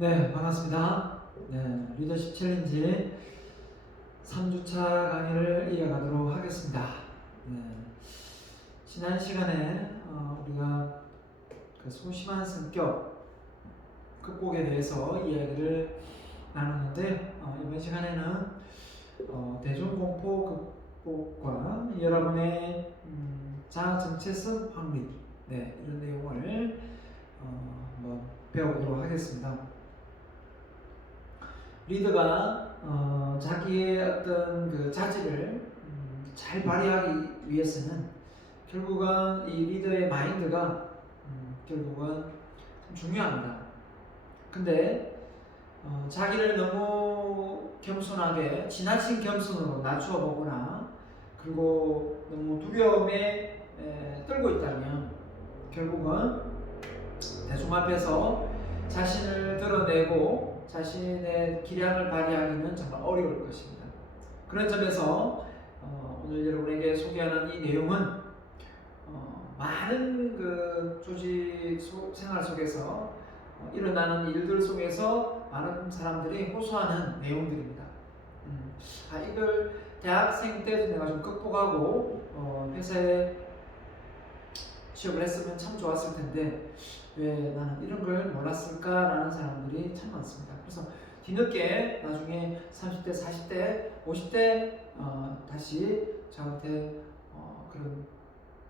네, 반갑습니다. 네, 리더십 챌린지 3주차 강의를 이어가도록 하겠습니다. 네, 지난 시간에 우리가 그 소심한 성격 극복에 대해서 이야기를 나눴는데 이번 시간에는 대중공포 극복과 여러분의 자아 정체성 확립, 네, 이런 내용을 한번 배워보도록 하겠습니다. 리더가 자기의 어떤 그 자질을 잘 발휘하기 위해서는 결국은 이 리더의 마인드가 결국은 좀 중요합니다. 근데 자기를 너무 겸손하게 지나친 겸손으로 낮추어 보거나 그리고 너무 두려움에 떨고 있다면 결국은 대중 앞에서 자신을 드러내고 자신의 기량을 발휘하기는 정말 어려울 것입니다. 그런 점에서 오늘 여러분에게 소개하는 이 내용은 많은 그 조직 생활 속에서 일어나는 일들 속에서 많은 사람들이 호소하는 내용들입니다. 이걸 대학생 때 내가 좀 극복하고 회사에 취업을 했으면 참 좋았을 텐데 왜 나는 이런 걸 몰랐을까라는 사람들이 참 많습니다. 그래서 뒤늦게 나중에 30대, 40대, 50대 다시 저한테 그런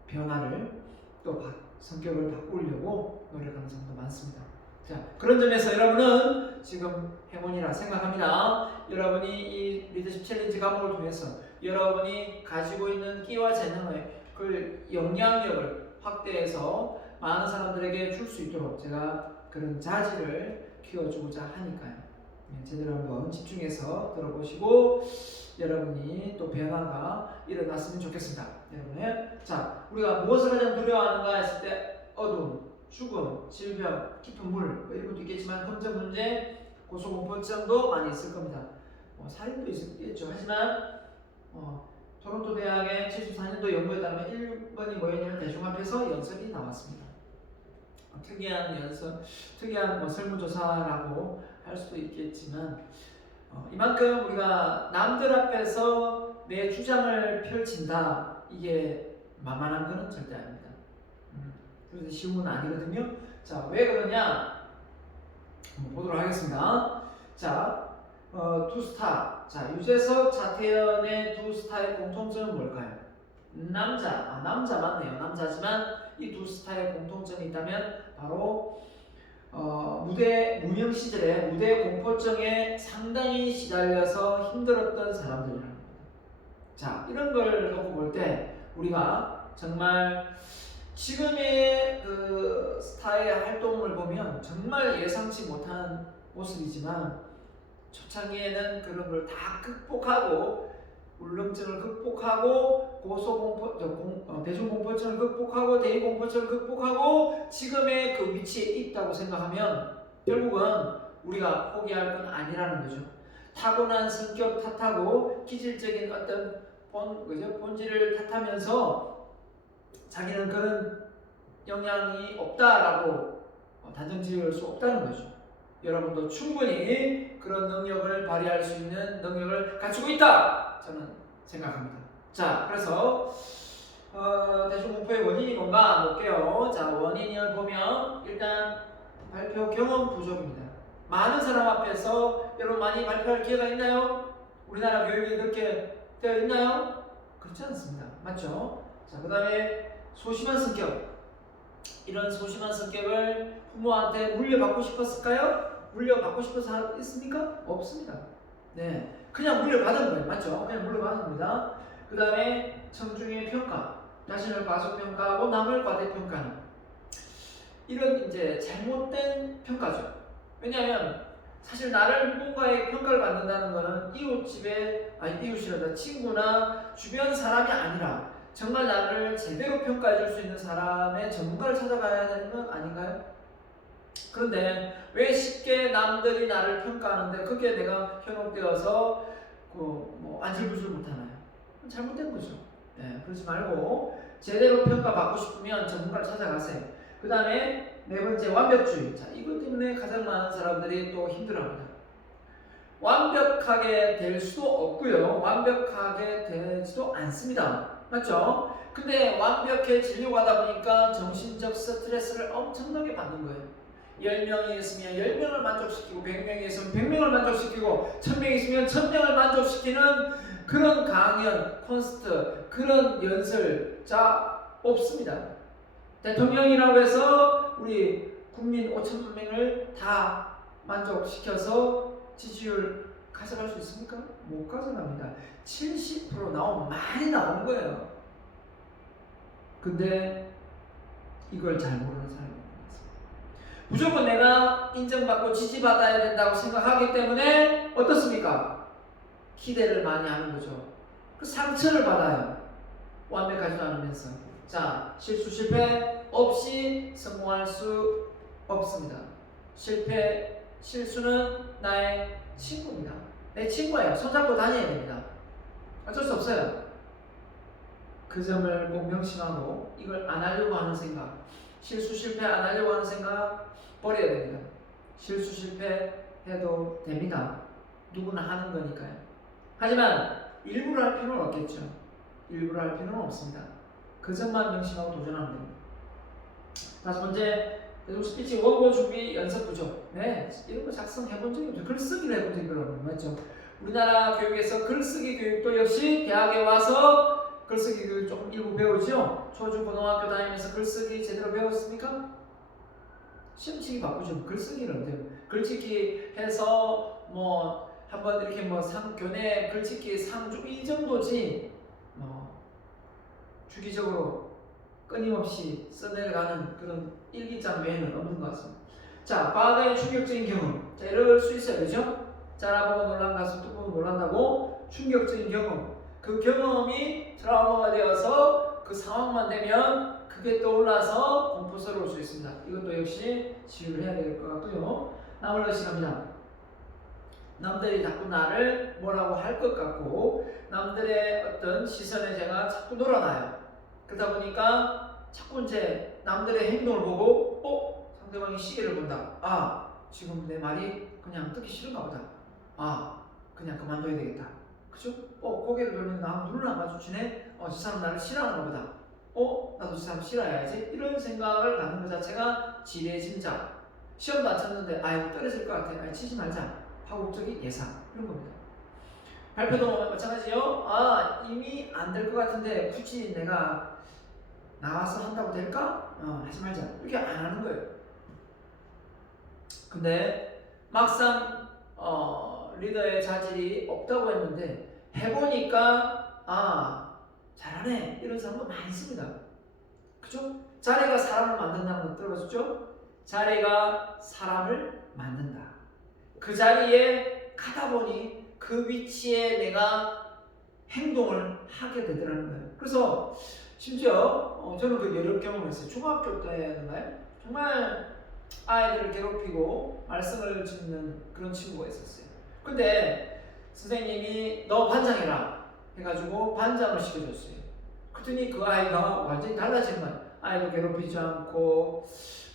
변화를 또 성격을 바꾸려고 노력하는 사람도 많습니다. 자, 그런 점에서 여러분은 지금 행운이라 생각합니다. 여러분이 이 리더십 챌린지 과목을 통해서 여러분이 가지고 있는 끼와 재능의 그 영향력을 확대해서 많은 사람들에게 줄 수 있도록 제가 그런 자질을 키워주고자 하니까요. 제대로 한번 집중해서 들어보시고 여러분이 또 변화가 일어났으면 좋겠습니다. 여러분의 자, 우리가 무엇을 가장 두려워하는가 했을 때 어둠, 죽음, 질병, 깊은 물 이런 것도 있겠지만 금전 문제, 고소공포증도 많이 있을 겁니다. 살인도 있겠죠. 하지만 토론토 대학의 74년도 연구에 따르면 1번이 뭐였냐면 대중 앞에서 연설이 나왔습니다. 특이한 연설, 특이한 설문조사라고 할 수도 있겠지만 이만큼 우리가 남들 앞에서 내 주장을 펼친다, 이게 만만한 것은 절대 아닙니다. 그래서 쉬운 건 아니거든요. 자, 왜 그러냐 한번 보도록 하겠습니다. 자, 투스타. 자, 유재석, 차태현의 두 스타의 공통점은 뭘까요? 남자 맞네요. 남자지만 이 두 스타의 공통점이 있다면 바로 무명 시절에 무대 공포증에 상당히 시달려서 힘들었던 사람들이라는 겁니다. 자, 이런 걸 놓고 볼 때 우리가 정말 지금의 그 스타의 활동을 보면 정말 예상치 못한 모습이지만 초창기에는 그런 걸 다 극복하고 울렁증을 극복하고 대중공포증을 극복하고 대인공포증을 극복하고 지금의 그 위치에 있다고 생각하면 결국은 우리가 포기할 건 아니라는 거죠. 타고난 성격 탓하고 기질적인 어떤 본질을 탓하면서 자기는 그런 영향이 없다라고 단정 지을 수 없다는 거죠. 여러분도 충분히 그런 능력을 발휘할 수 있는 능력을 갖추고 있다, 저는 생각합니다. 자, 그래서 대중공포의 원인이 뭔가 볼게요. 자, 원인을 보면 일단 발표 경험 부족입니다. 많은 사람 앞에서 여러분 많이 발표할 기회가 있나요? 우리나라 교육이 그렇게 되어 있나요? 그렇지 않습니다. 맞죠? 자, 그 다음에 소심한 성격. 이런 소심한 성격을 부모한테 물려받고 싶었을까요? 물려받고 싶어서 있습니까? 없습니다. 네, 그냥 물려받은 거예요. 맞죠? 그냥 물려받은 겁니다. 그 다음에 청중의 평가, 자신을 과소평가하고 남을 과대평가하는 이런 이제 잘못된 평가죠. 왜냐하면 사실 나를 누군가의 평가를 받는다는 것은 이웃이라다 친구나 주변 사람이 아니라 정말 나를 제대로 평가해 줄 수 있는 사람의 전문가를 찾아가야 되는 건 아닌가요? 그런데 왜 쉽게 남들이 나를 평가하는데 그게 내가 현혹되어서 안절부절 못하나요? 잘못된 거죠. 네, 그러지 말고 제대로 평가받고 싶으면 전문가를 찾아가세요. 그 다음에 네 번째, 완벽주의. 자, 이것 때문에 가장 많은 사람들이 또 힘들어합니다. 완벽하게 될 수도 없고요. 완벽하게 되지도 않습니다. 맞죠? 근데 완벽해지려고 하다 보니까 정신적 스트레스를 엄청나게 받는 거예요. 10명이 있으면 10명을 만족시키고 100명이 있으면 100명을 만족시키고 1000명이 있으면 1000명을 만족시키는 그런 강연, 콘서트, 그런 연설 자 없습니다. 대통령이라고 해서 우리 국민 5천만 명을 다 만족시켜서 지지율 가져갈 수 있습니까? 못 가져갑니다. 70% 나오면 많이 나오는 거예요. 근데 이걸 잘 모르는 사람이 많습니다. 무조건 내가 인정받고 지지받아야 된다고 생각하기 때문에 어떻습니까? 기대를 많이 하는 거죠. 그 상처를 받아요. 완벽하지도 않으면서. 자, 실수 실패 없이 성공할 수 없습니다. 실수는 나의 친구입니다. 내 친구예요. 손잡고 다녀야 됩니다. 어쩔 수 없어요. 그 점을 꼭 명심하고 이걸 안 하려고 하는 생각, 실수 실패 안 하려고 하는 생각 버려야 됩니다. 실수 실패해도 됩니다. 누구나 하는 거니까요. 하지만 일부러 할 필요는 없겠죠. 일부러 할 필요는 없습니다. 그 점만 명심하고 도전하면 됩니다. 다섯 번째, 대중 스피치 원고 준비 연습 부족. 네, 이런 거 작성해 본 적이 없죠. 글쓰기를 해본 적이 별로 없는 맞죠? 우리나라 교육에서 글쓰기 교육도 역시 대학에 와서 글쓰기 교육 조금 일부 배우죠. 초중 고등학교 다니면서 글쓰기 제대로 배웠습니까? 시험 치기 바쁘죠. 글쓰기를 언제? 글짓기 해서 뭐 한번 이렇게 뭐 교내 글짓기 상주 이 정도지. 주기적으로 끊임없이 써내려가는 그런 일기장 외에는 없는 것 같습니다. 자, 과거의 충격적인 경험. 자, 이럴 수 있어요. 그죠? 자라보고 놀란 가수 또 보고 놀란다고 충격적인 경험. 그 경험이 트라우마가 되어서 그 상황만 되면 그게 떠올라서 공포스러울 수 있습니다. 이것도 역시 치유를 해야 될 것 같고요. 남을 의식합니다. 남들이 자꾸 나를 뭐라고 할 것 같고 남들의 어떤 시선에 제가 자꾸 놀아나요. 그러다 보니까 자꾸 이제 남들의 행동을 보고 상대방이 시계를 본다. 아, 지금 내 말이 그냥 듣기 싫은가 보다. 아, 그냥 그만둬야 되겠다. 그죠? 고개를 돌면 나하고 눈을 안 마주치네. 저 사람 나를 싫어하는가 보다. 나도 저 사람 싫어해야지. 이런 생각을 갖는 것 자체가 지레짐작. 시험도 안 쳤는데 아이고 떨어질 것 같아. 치지 말자. 파국적인 예상. 이런 겁니다. 발표도 마찬가지요. 이미 안 될 것 같은데 굳이 내가 나와서 한다고 될까? 하지 말자. 이렇게 안 하는 거예요. 근데 막상 리더의 자질이 없다고 했는데 해보니까 잘하네 이런 사람도 많이 있습니다. 그죠? 자리가 사람을 만든다는 거 들어보셨죠? 자리가 사람을 만든다. 그 자리에 가다 보니 그 위치에 내가 행동을 하게 되더라는 거예요. 그래서 심지어 저는 그 여러 경험을 했어요. 중학교 때인가요? 정말 아이들을 괴롭히고 말썽을 짓는 그런 친구가 있었어요. 근데 선생님이 너 반장해라 해가지고 반장을 시켜줬어요. 그랬더니 그 아이가 완전히 달라진 거예요. 아이도 괴롭히지 않고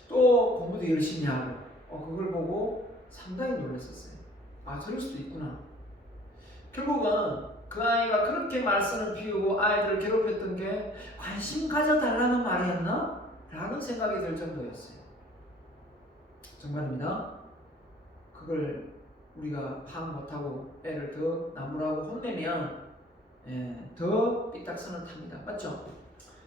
또 공부도 열심히 하고 그걸 보고 상당히 놀랐었어요. 저럴 수도 있구나. 결국은 그 아이가 그렇게 말썽을 피우고 아이들을 괴롭혔던 게 관심 가져달라는 말이었나? 라는 생각이 들 정도였어요. 정말입니다. 그걸 우리가 파악 못하고 애를 더 나무라고 혼내면 더 삐딱선을 탑니다. 맞죠?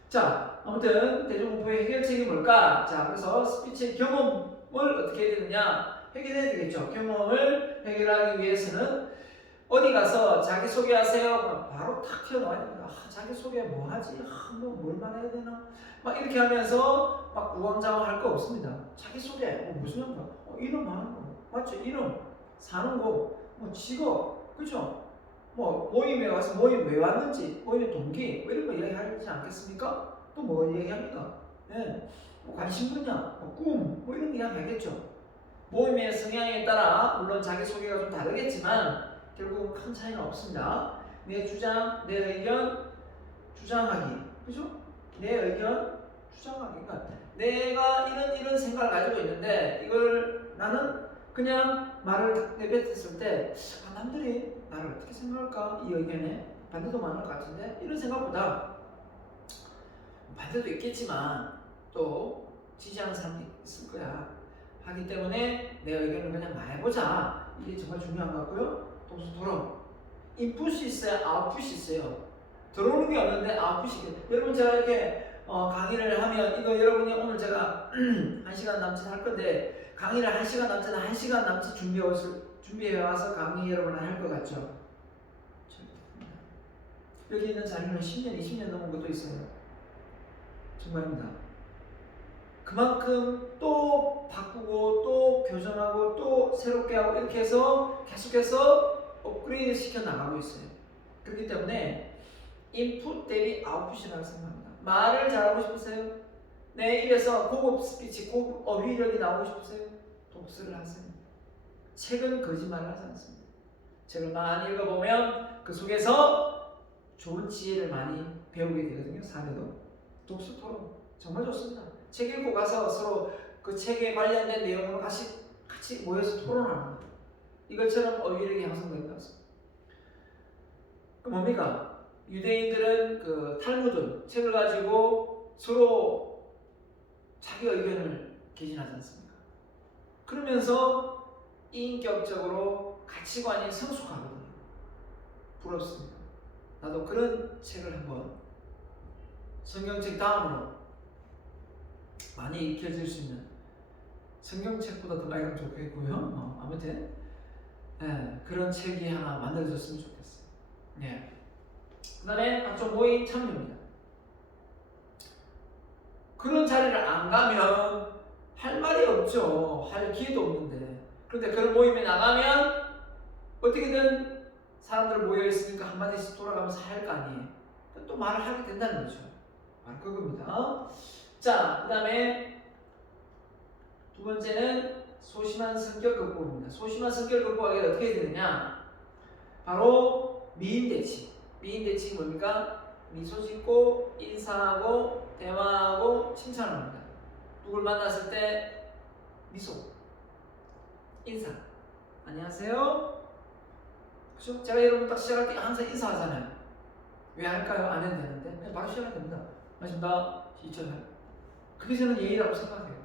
자, 아무튼 대중공포의 해결책이 뭘까? 자, 그래서 스피치의 경험을 어떻게 해야 되느냐? 해결해야 되겠죠. 경험을 해결하기 위해서는 어디 가서 자기소개하세요. 그럼 바로 탁 튀어나와야 됩니다. 자기소개 뭐 하지? 뭘 말해야 되나? 막 이렇게 하면서 막 우왕좌왕 할 거 없습니다. 자기소개, 무슨 양반? 이름 하는 거. 맞죠? 이름, 사는 곳, 직업, 그죠? 모임에 와서 모임 왜 왔는지, 모임의 동기, 이런 거 이야기하지 않겠습니까? 또 뭐 이야기합니까? 관심 분야, 꿈, 이런 거 이야기하겠죠. 모임의 성향에 따라 물론 자기소개가 좀 다르겠지만 결국은 큰 차이는 없습니다. 내 주장, 내 의견 주장하기, 그죠? 내 의견 주장하기. 그러니까 내가 이런 생각을 가지고 있는데 이걸 나는 그냥 말을 딱 내뱉었을 때 남들이 나를 어떻게 생각할까? 이 의견에 반대도 많을 것 같은데 이런 생각보다 반대도 있겠지만 또 지지하는 사람도 있을 거야. 하기 때문에 내 의견을 그냥 말해보자. 이게 정말 중요한 것 같고요. 또 토론. 인풋이 있어요. 아웃풋이 있어요. 들어오는 게 없는데 아웃풋이 있어요. 여러분 제가 이렇게 강의를 하면 이거 여러분이 오늘 제가 1시간 남짓 할 건데 강의를 1시간 남짓 1시간 남짓 준비해와서 강의 여러분을 할 것 같죠? 여기 있는 자료는 10년, 20년 넘은 것도 있어요. 정말입니다. 그만큼 또 바꾸고 또 교정하고 또 새롭게 하고 이렇게 해서 계속해서 업그레이드 시켜 나가고 있어요. 그렇기 때문에 인풋 대비 아웃풋이라고 생각합니다. 말을 잘하고 싶으세요? 내 입에서 고급 스피치, 고급 어휘력이 나오고 싶으세요? 독서를 하세요. 책은 거짓말을 하지 않습니다. 책을 많이 읽어보면 그 속에서 좋은 지혜를 많이 배우게 되거든요. 사례도. 독서 토론 정말 좋습니다. 책 읽고 가서 서로 그 책에 관련된 내용으로 같이 모여서 토론하는 거예요. 이것처럼 어휘력이 향상되는 것 같습니다. 그 뭡니까? 유대인들은 그 탈무드 책을 가지고 서로 자기 의견을 개진하지 않습니까? 그러면서 인격적으로 가치관이 성숙하거든요. 부럽습니다. 나도 그런 책을 한번 성경책 다음으로 많이 익혀질 수 있는 성경책보다 더 많이 가면 좋겠고요. 아무튼 그런 책이 하나 만들어졌으면 좋겠어요. 네. 그 다음에 각종 모임 참여입니다. 그런 자리를 안 가면 할 말이 없죠. 할 기회도 없는데. 그런데 그런 모임에 나가면 어떻게든 사람들 모여있으니까 한마디씩 돌아가면서 할 거 아니에요. 또 말을 하게 된다는 거죠. 바로 그겁니다. 자, 그 다음에 두 번째는 소심한 성격 극복입니다. 소심한 성격 극복하기 어떻게 되느냐? 바로 미인 대칭. 미인 대칭이 뭡니까? 미소 짓고 인사하고 대화하고 칭찬을 합니다. 누굴 만났을 때 미소, 인사, 안녕하세요. 그죠? 제가 여러분 딱 시작할 때 항상 인사하잖아요. 왜 할까요? 안 해도 되는데 그냥 바로 시작하면 됩니다. 맞습니다. 시청해요. 그게 저는 예의라고 생각해요.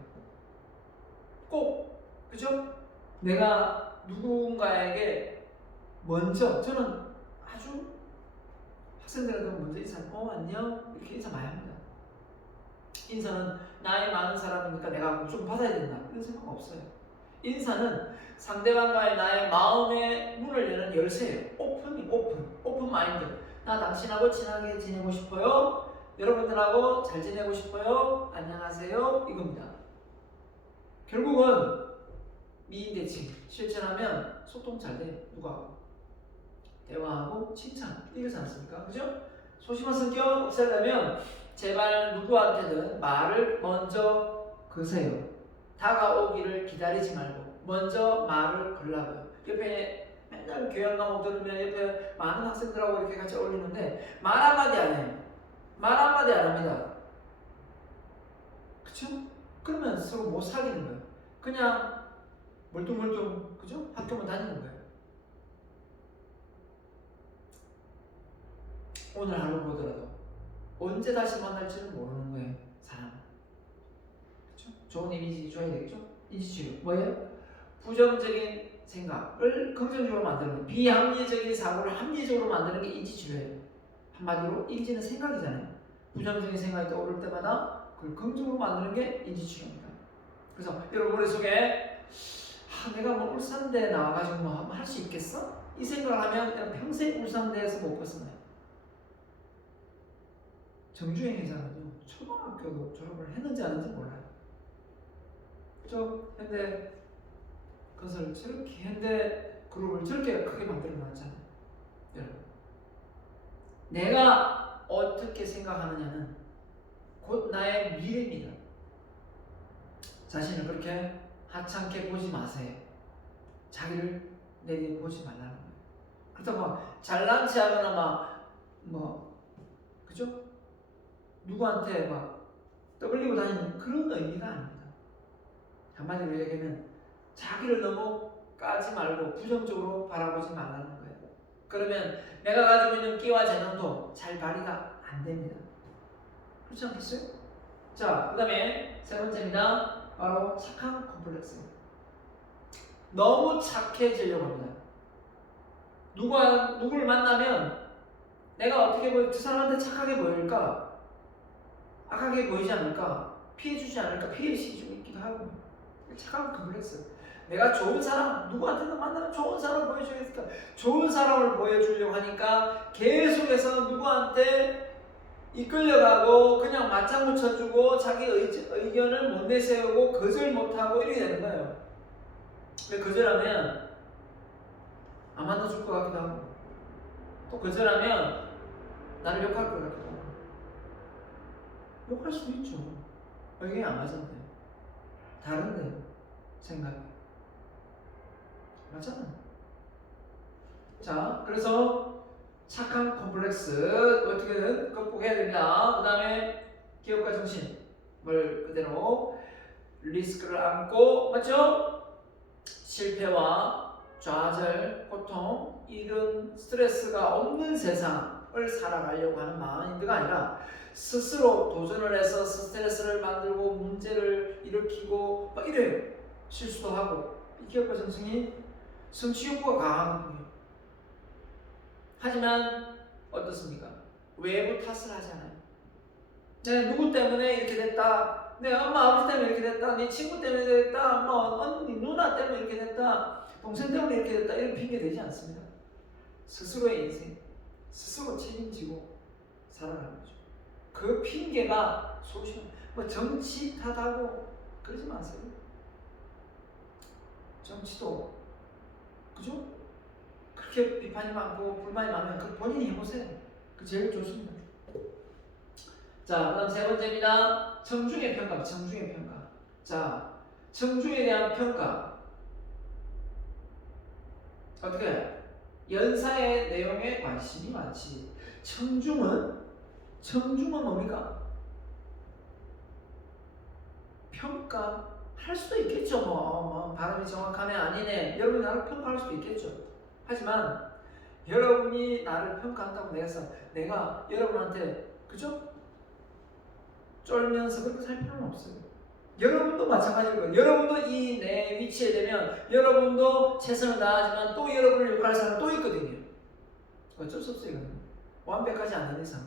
꼭 그죠? 내가 누군가에게 먼저 저는 아주 학생들한테 먼저 인사, 안녕 이렇게 인사 많이 합니다. 인사는 나이 많은 사람이니까 내가 무조건 받아야 된다 이런 생각 없어요. 인사는 상대방과의 나의 마음의 문을 여는 열쇠예요. 오픈 마인드. 나 당신하고 친하게 지내고 싶어요. 여러분들하고 잘 지내고 싶어요. 안녕하세요. 이겁니다. 결국은 미인 대칭 실천하면 소통 잘 돼요. 누가? 대화하고 칭찬 이러지 않습니까? 그죠? 소심한 성격 없애려면 제발 누구한테든 말을 먼저 거세요. 다가오기를 기다리지 말고 먼저 말을 걸라고요. 옆에 맨날 교양 과목 들으면 옆에 많은 학생들하고 이렇게 같이 어울리는데 말 한마디 안 해요. 말 한마디 안 합니다. 그쵸? 그러면 서로 못 사귀는 거예요. 그냥 멀뚱멀뚱 그죠? 학교만 다니는 거예요. 오늘 하루 보더라도 언제 다시 만날지는 모르는 거예요. 사람은. 그쵸? 좋은 이미지 줘야 되겠죠? 인지치료 뭐예요? 부정적인 생각을 긍정적으로 만드는 거예요. 비합리적인 사고를 합리적으로 만드는 게 인지치료예요. 한마디로 인지는 생각이잖아요. 부정적인 생각이 떠오를 때마다 그걸 긍정적으로 만드는 게 인지치료입니다. 그래서 여러분 머릿속에 내가 뭐 울산대 나와가지고 뭐 할 수 있겠어? 이 생각을 하면 평생 울산대에서 못 벗어나요. 정주행 회장은요 초등학교도 졸업을 했는지 안 했는지 몰라요. 그죠? 현대 건설 저렇게 현대 그룹을 저렇게 크게 만들어 놨잖아요. 여러분 내가 어떻게 생각하느냐는 곧 나의 미래입니다. 자신을 그렇게 하찮게 보지 마세요. 자기를 내게 보지 말라는 거예요. 그렇다고 막 잘난 체하거나 그죠? 누구한테 막 떠벌리고 다니는 그런 의미가 아닙니다. 한마디로 얘기하면 자기를 너무 까지 말고 부정적으로 바라보지 말라는 거예요. 그러면 내가 가지고 있는 끼와 재능도 잘 발휘가 안 됩니다. 그렇지 않겠어요? 자, 그 다음에 세 번째입니다. 바로 착한 콤플렉스. 너무 착해지려고 합니다. 누구를 만나면 내가 어떻게 그 사람한테 착하게 보일까? 악하게 보이지 않을까? 피해주지 않을까? 피해의식이 좀 있기도 하고. 착한 콤플렉스. 내가 좋은 사람, 누구한테든 만나면 좋은 사람을 보여줘야겠다. 좋은 사람을 보여주려고 하니까 계속해서 누구한테 이끌려가고 그냥 맞장구 쳐주고 자기 의견을 못 내세우고 거절 못하고 이렇게 되는 거예요. 왜 거절하면 안 만나줄 것 같기도 하고 또 거절하면 나를 욕할 것 같기도 하고 욕할 수도 있죠. 의견이 안 맞았는데 다른데 생각이 맞잖아. 자, 그래서 착한 콤플렉스 어떻게든 극복해야 됩니다. 그 다음에 기업가 정신을 그대로 리스크를 안고 맞죠? 실패와 좌절, 고통 이런 스트레스가 없는 세상을 살아가려고 하는 마인드가 아니라 스스로 도전을 해서 스트레스를 만들고 문제를 일으키고 막 이래요. 실수도 하고 이 기업가 정신이 성취 욕구가 강하거든요. 하지만 어떻습니까? 외부 탓을 하잖아요. 내 누구 때문에 이렇게 됐다. 내 엄마 아버지 때문에 이렇게 됐다. 네 친구 때문에 됐다. 뭐 언니 누나 때문에 이렇게 됐다. 동생 때문에 이렇게 됐다. 이런 핑계 되지 않습니다. 스스로의 인생 스스로 책임지고 살아가는 거죠. 그 핑계가 소심. 뭐 정치 탓하고 그러지 마세요. 정치도 그죠? 그렇게 비판이 많고 불만이 많으면 그 본인이 해보세요. 그 제일 좋습니다. 자, 그 다음 세 번째입니다. 청중의 평가. 청중의 평가. 자, 청중에 대한 평가. 어떻게? 연사의 내용에 관심이 많지. 청중은 뭡니까? 평가할 수도 있겠죠. 뭐 발음이 정확하네 아니네. 여러분이 나를 평가할 수도 있겠죠. 하지만 여러분이 나를 평가한다고 해서 내가 여러분한테 그죠? 쫄면서 그렇게 살 필요는 없어요. 여러분도 마찬가지일 거예요. 여러분도 이 내 위치에 되면 여러분도 최선을 다하지만 또 여러분을 욕할 사람 또 있거든요. 어쩔 수 없어요. 이거는. 완벽하지 않는 이상.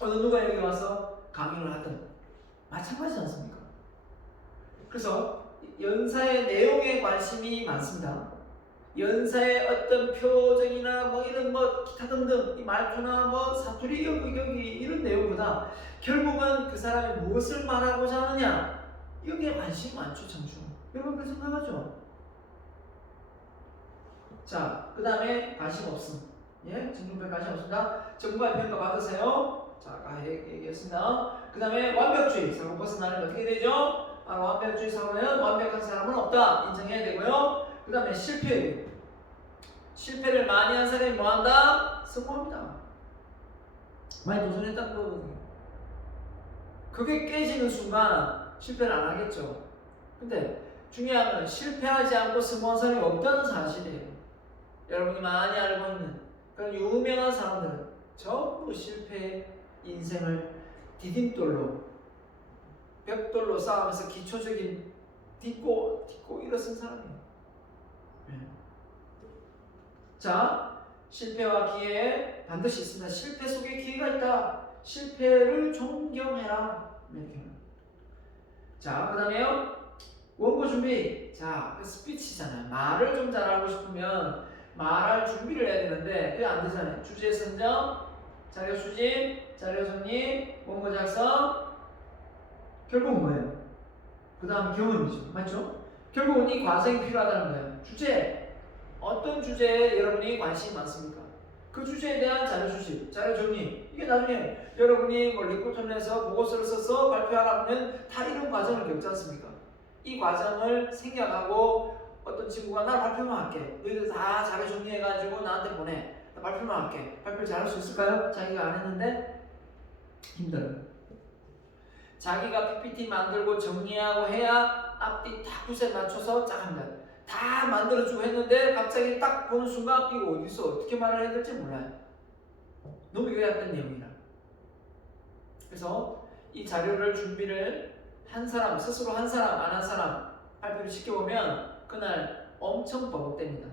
어느 누가 여기 와서 강의를 하든 마찬가지지 않습니까? 그래서 연사의 내용에 관심이 많습니다. 연사의 어떤 표정이나 뭐 이런 뭐 기타 등등 이 말투나 뭐 사투리 여기 이런 내용보다 결국은 그 사람이 무엇을 말하고자 하느냐 여기에 관심이 많죠. 청중. 여러분 그렇게 생각하죠? 자, 그 다음에 관심 없음. 예, 청중별 관심 없습니다. 정부의 평가 받으세요. 자, 아까 얘기했습니다. 그 다음에 완벽주의 사고 벗어나는 어떻게 되죠? 바로 완벽주의 사고는 완벽한 사람은 없다 인정해야 되고요. 그 다음에 실패를 많이 한 사람이 뭐한다? 성공합니다. 많이 도전했다는 거거든요. 그게 깨지는 순간 실패를 안 하겠죠. 근데 중요한 건 실패하지 않고 성공한 사람이 없다는 사실이에요. 여러분이 많이 알고 있는 그런 유명한 사람들은 전부 실패의 인생을 디딤돌로 벽돌로 쌓으면서 기초적인 딛고 일어선 사람이에요. 자, 실패와 기회 반드시 있습니다. 실패 속에 기회가 있다. 실패를 존경해라. 이렇게. 자, 그 다음에요. 원고 준비. 자, 그 스피치잖아요. 말을 좀 잘하고 싶으면 말할 준비를 해야 되는데 그게 안 되잖아요. 주제 선정, 자료 수집, 자료 정리, 원고 작성. 결국은 뭐예요? 그 다음 경험이죠. 맞죠? 결국은 이 과정이 필요하다는 거예요. 주제. 어떤 주제에 여러분이 관심이 많습니까? 그 주제에 대한 자료 수집, 자료 정리. 이게 나중에 여러분이 뭐 리포트를 내서 보고서를 써서 발표하려면 다 이런 과정을 겪지 않습니까? 이 과정을 생략하고 어떤 친구가 나 발표만 할게. 너희들 다 자료 정리해가지고 나한테 보내. 나 발표만 할게. 발표 잘할 수 있을까요? 자기가 안 했는데 힘들어요. 자기가 PPT 만들고 정리하고 해야 앞뒤 다 굿에 맞춰서 쫙 합니다. 다 만들어주고 했는데 갑자기 딱 보는 순간 이거 어디서 어떻게 말을 해야 될지 몰라요. 너무 요약된 내용이라. 그래서 이 자료를 준비를 한 사람, 스스로 한 사람, 안 한 사람 발표를 시켜보면 그날 엄청 버벅댑니다.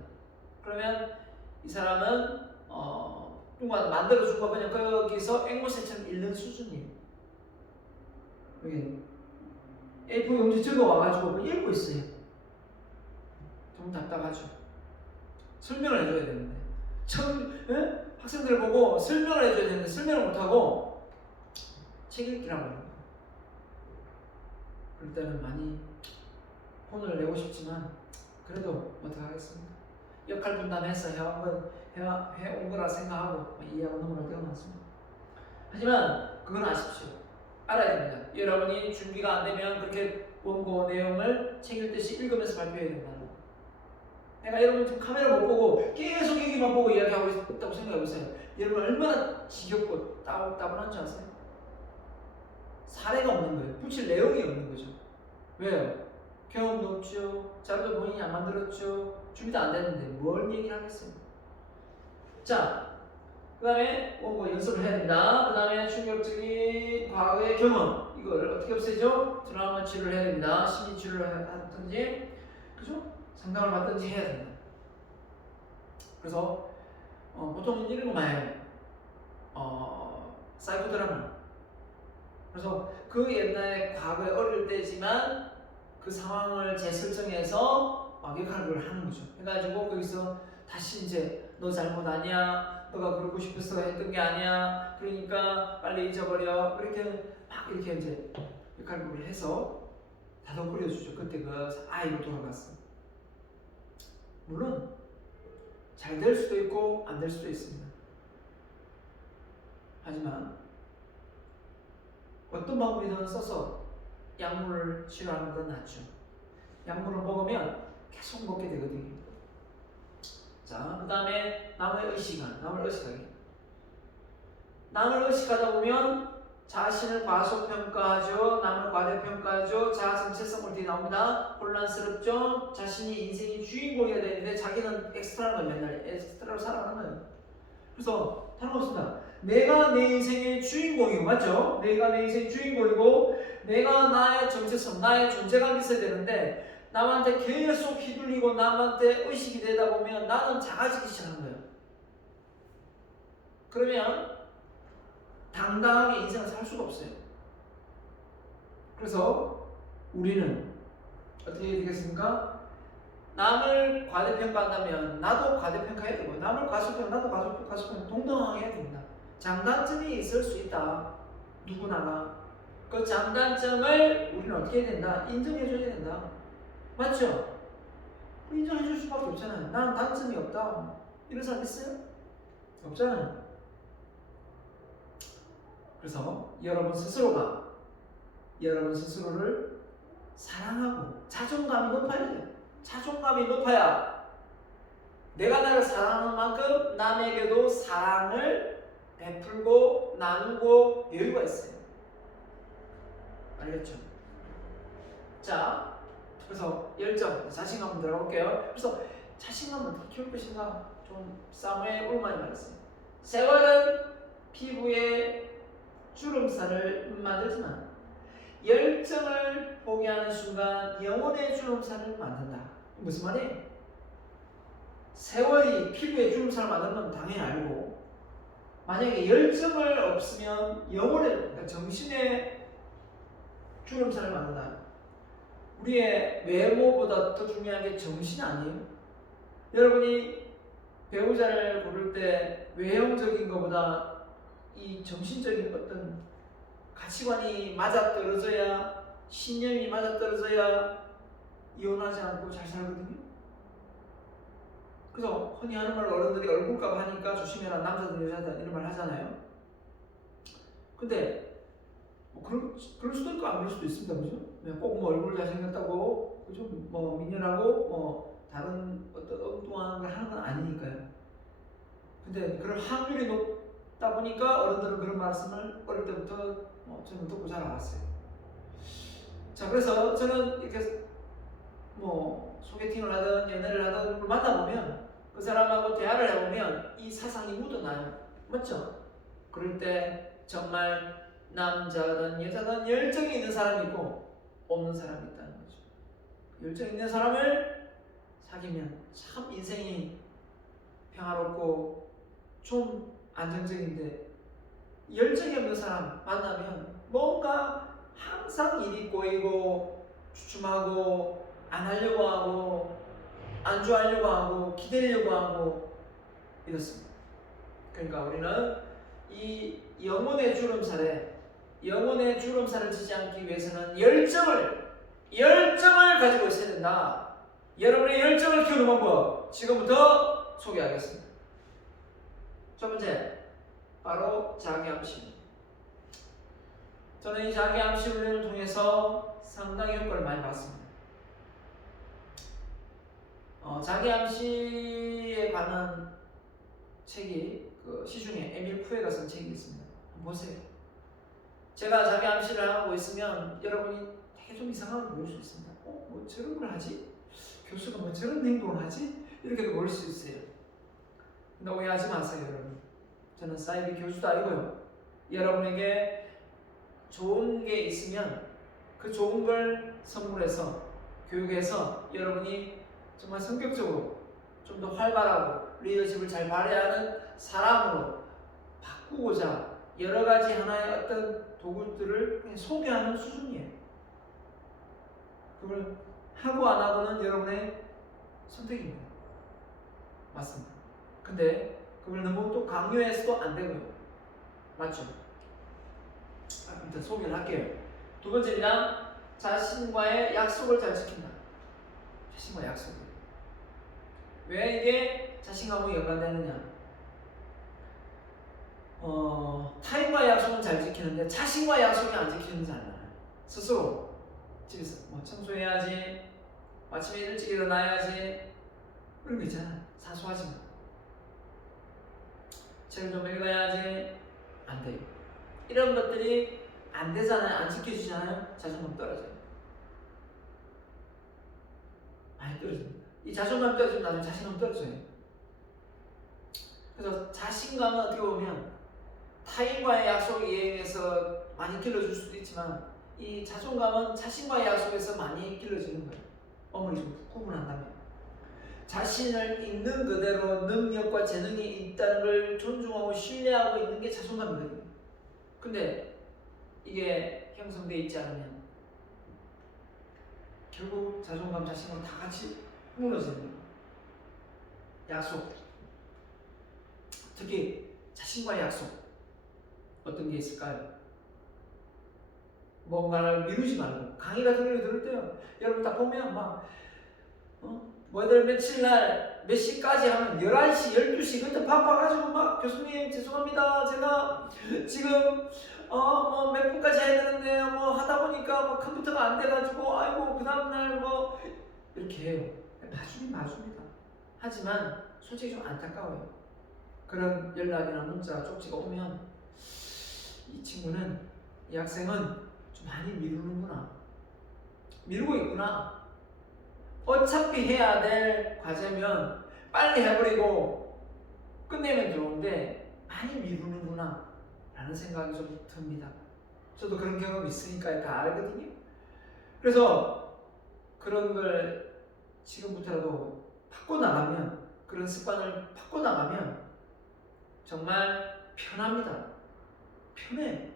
그러면 이 사람은 누가 만들어준 거 그냥 거기서 앵무새처럼 읽는 수준이에요. 여기 A4 용지 적어와가지고 읽고 있어요. 좀 답답하죠. 설명을 해줘야 되는데 학생들 보고 설명을 해줘야 되는데 설명을 못하고 책 읽기라고 해요. 그럴 때는 많이 혼을 내고 싶지만 그래도 어떡하겠습니까? 역할 분담해서 해온 거라 생각하고 이해하고 넘어갈 때가 많습니다. 하지만 그건 아십시오. 알아야 됩니다. 여러분이 준비가 안 되면 그렇게 원고 내용을 책 읽듯이 읽으면서 발표해야 된다는 거. 내가 여러분 지금 카메라 못 보고 계속 얘기만 보고 이야기하고 있다고 생각해보세요. 여러분 얼마나 지겹고 따분한 줄 아세요? 사례가 없는 거예요. 붙일 내용이 없는 거죠. 왜요? 경험도 없죠. 자료도 본인이 안 만들었죠. 준비도 안 됐는데 뭘 얘기를 하겠어요. 자, 그 다음에 원고 연습을 해야 됩니다. 그 다음에 충격적인 과거의 경험, 이걸 어떻게 없애죠? 트라우마 치료를 해야 됩니다. 심리 치료를 하든지, 그죠? 상담을 받든지 해야 됩니다. 그래서 보통 이런 거 많이 해요. 사이코 드라마. 그래서 그 옛날에 과거에 어릴 때지만 그 상황을 재설정해서 역할을 하는 거죠. 해가지고 거기서 다시 이제 너 잘못 아니야, 너가 그러고 싶어서 했던 게 아니야, 그러니까 빨리 잊어버려, 이렇게 막 이렇게 이제 역할을 해서 다독거려주죠. 그때 그 아이로 돌아갔어. 물론 잘 될 수도 있고 안 될 수도 있습니다. 하지만 어떤 방법이든 써서 약물을 치료하는 건 낫죠. 약물을 먹으면 계속 먹게 되거든요. 자, 그 다음에 남을 의식하기. 남을 의식하다 보면 자신을 과소평가하죠. 남을 과대평가하죠. 자아 정체성 올 때 나옵니다. 혼란스럽죠. 자신이 인생의 주인공이어야 되는데 자기는 엑스트라로 맨날 엑스트라로 살아가는 거예요. 그래서 다름없습니다. 내가 내 인생의 주인공이고, 맞죠? 내가 내 인생의 주인공이고 내가 나의 정체성, 나의 존재감이 있어야 되는데 남한테 계속 휘둘리고 남한테 의식이 되다 보면 나는 작아지기 시작하는 거예요. 그러면 당당하게 인생을 살 수가 없어요. 그래서 우리는 어떻게 되겠습니까? 남을 과대평가한다면 나도 과대평가해야 되고, 남을 과소평가 나도 과소평가 동등하게 해야 됩니다. 장단점이 있을 수 있다. 누구나가. 그 장단점을 우리는 어떻게 해야 된다? 인정해줘야 된다. 맞죠? 인정해줄 수밖에 없잖아요. 난 단점이 없다. 이런 사람 있어요? 없잖아요. 그래서 여러분 스스로가 여러분 스스로를 사랑하고 자존감이 높아야 돼요. 자존감이 높아야 내가 나를 사랑하는 만큼 남에게도 사랑을 베풀고 나누고 여유가 있어요. 알겠죠? 자, 그래서 열정, 자신감 한번 들어볼게요. 그래서 자신감 어떻게 키울 것인가? 좀 사무엘 올만이 말했어요. 세월은 피부에 주름살을 만들지만 열정을 포기하는 순간 영혼의 주름살을 만든다. 무슨 말이에요? 세월이 피부에 주름살을 만드는 건 당연히 알고, 만약에 열정을 없으면 영혼의, 그러니까 정신의 주름살을 만든다. 우리의 외모보다 더 중요한 게 정신 아니에요? 여러분이 배우자를 고를 때 외형적인 것보다 이 정신적인 어떤 가치관이 맞아떨어져야, 신념이 맞아떨어져야 이혼하지 않고 잘 살거든요. 그래서 흔히 하는 말, 어른들이 얼굴값 하니까 조심해라, 남자든 여자든 이런 말 하잖아요. 근데 그럴 수도 있고 안 그럴 수도 있습니다. 그죠? 꼭 뭐 얼굴 잘생겼다고, 그죠? 뭐 민연하고 뭐 다른 어떤 엉뚱한 걸 하는 건 아니니까요. 근데 그럴 확률이 높다 보니까 어른들은 그런 말씀을 어릴 때부터 저는 듣고 자라왔어요. 자, 그래서 저는 이렇게 뭐 소개팅을 하든 연애를 하든 누굴 만나보면 그 사람하고 대화를 해보면 이 사상이 묻어나요. 맞죠? 그럴 때 정말 남자든 여자든 열정이 있는 사람이 있고 없는 사람이 있다는 거죠. 열정 있는 사람을 사귀면 참 인생이 평화롭고 좀 안정적인데, 열정이 없는 사람 만나면 뭔가 항상 일이 꼬이고 주춤하고 안 하려고 하고 안주하려고 하고 기대려고 하고 이렇습니다. 그러니까 우리는 이 영혼의 주름살을 지지 않기 위해서는 열정을 가지고 있어야 된다. 여러분의 열정을 키우는 방법 지금부터 소개하겠습니다. 첫 번째, 바로 자기암시. 저는 이 자기암시 훈련을 통해서 상당히 효과를 많이 봤습니다. 자기암시에 관한 책이 시중에 에밀 쿠에가 쓴 책이 있습니다. 한번 보세요. 제가 자기암시를 하고 있으면 여러분이 되게 좀 이상하게 보일 수 있습니다. 뭐 저런 걸 하지? 교수가 뭐 저런 행동을 하지? 이렇게도 보일 수 있어요. 근데 오해하지 마세요, 여러분. 저는 사이비 교수도 아니고요. 여러분에게 좋은 게 있으면 그 좋은 걸 선물해서 교육해서 여러분이 정말 성격적으로 좀 더 활발하고 리더십을 잘 발휘하는 사람으로 바꾸고자 여러 가지 하나의 어떤 도구들을 그냥 소개하는 수준이에요. 그걸 하고 안 하고는 여러분의 선택입니다. 맞습니다. 근데 그걸 너무 또 강요해서도 안 되고요. 맞죠? 일단 소개를 할게요. 두 번째입니다. 자신과의 약속을 잘 지킨다. 자신과의 약속. 왜 이게 자신감과 연관되느냐? 타인과의 약속은 잘 지키는데 자신과의 약속이 안 지키는지 알아요. 스스로 집에서 뭐 청소해야지, 아침에 일찍 일어나야지, 그런 거 있잖아요. 사소하지만 책을 좀 읽어야지, 안 돼요. 이런 것들이 안 되잖아요. 안 지켜주잖아요. 자존감 떨어져요. 많이 떨어집니다. 이 자존감 떨어지면 나중에 자신감 떨어져요. 그래서 자신감은 어떻게 보면 타인과의 약속에 의해서 많이 길러줄 수도 있지만 이 자존감은 자신과의 약속에서 많이 길러지는 거예요. 어머니 좀 구분한다면 자신을 있는 그대로 능력과 재능이 있다는 걸 존중하고 신뢰하고 있는 게 자존감이거든요. 근데 이게 형성되어 있지 않으면 결국 자존감, 자신감 다 같이 무너지는 거예요. 약속, 특히 자신과의 약속, 어떤 게 있을까요? 뭔가를 미루지 말고, 강의 같은 걸 들을 때요, 여러분 딱 보면 뭐들 며칠 날 몇 시까지 하면 11시, 12시 그때 바빠가지고 막 교수님 죄송합니다. 제가 지금 몇 분까지 해야 되는데 하다 보니까 컴퓨터가 안 돼가지고 아이고 그 다음날 이렇게 해요. 봐줍니다. 하지만 솔직히 좀 안타까워요. 그런 연락이나 문자, 쪽지가 오면 이 친구는, 이 학생은 좀 많이 미루는구나. 미루고 있구나. 어차피 해야 될 과제면 빨리 해버리고 끝내면 좋은데 많이 미루는구나 라는 생각이 좀 듭니다. 저도 그런 경험이 있으니까 다 알거든요. 그래서 그런 걸 지금부터라도 바꿔나가면, 그런 습관을 바꿔나가면 정말 편합니다. 편해.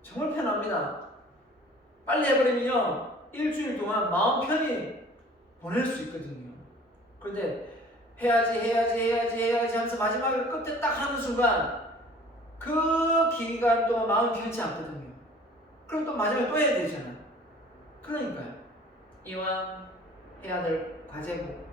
정말 편합니다. 빨리 해버리면요, 일주일 동안 마음 편히 보낼 수 있거든요. 그런데 해야지 하면서 마지막에 끝에 딱 하는 순간 그 기간 동안 마음이 편치 않거든요. 그럼 또 마지막에 또 해야 되잖아요. 그러니까요. 이왕 해야 될 과제고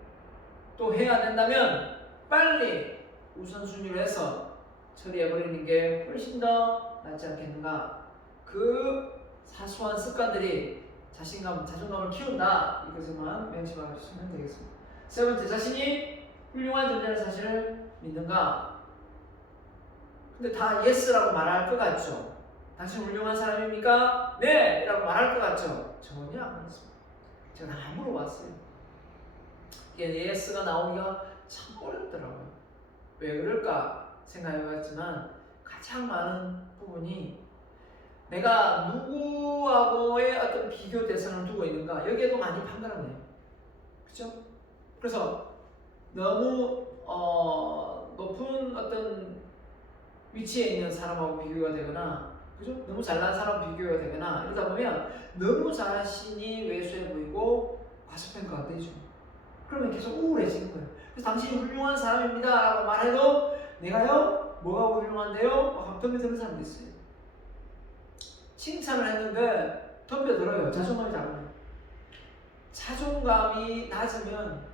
또 해야 된다면 빨리 우선순위로 해서 처리해버리는 게 훨씬 더 낫지 않겠는가. 그 사소한 습관들이 자존감을 키운다. 이것만 명심하고 주시면 되겠습니다. 세 번째, 자신이 훌륭한 존재라는 사실을 믿는가. 근데 다 예스라고 말할 것 같죠. 당신 훌륭한 사람입니까? 네! 라고 말할 것 같죠? 전혀 안 그렇습니다. 제가 다 물어봤어요. 이게 예스가 나오기가 참 어렵더라고요. 왜 그럴까 생각해봤지만 가장 많은 부분이 내가 누구하고의 어떤 비교 대상을 두고 있는가 여기에도 많이 판단을 해요. 그렇죠? 그래서 너무 높은 어떤 위치에 있는 사람하고 비교가 되거나, 그죠? 너무 잘난 사람 비교가 되거나 이러다 보면 너무 자신이 왜소해 보이고 과소평가가 되죠. 그러면 계속 우울해지는 거예요. 그래서 당신이 훌륭한 사람입니다 라고 말해도 내가요? 뭐가 훌륭한데요? 막 덤벼드는 사람도 있어요. 칭찬을 했는데 덤벼들어요. 자존감이 작으면. 자존감이 낮으면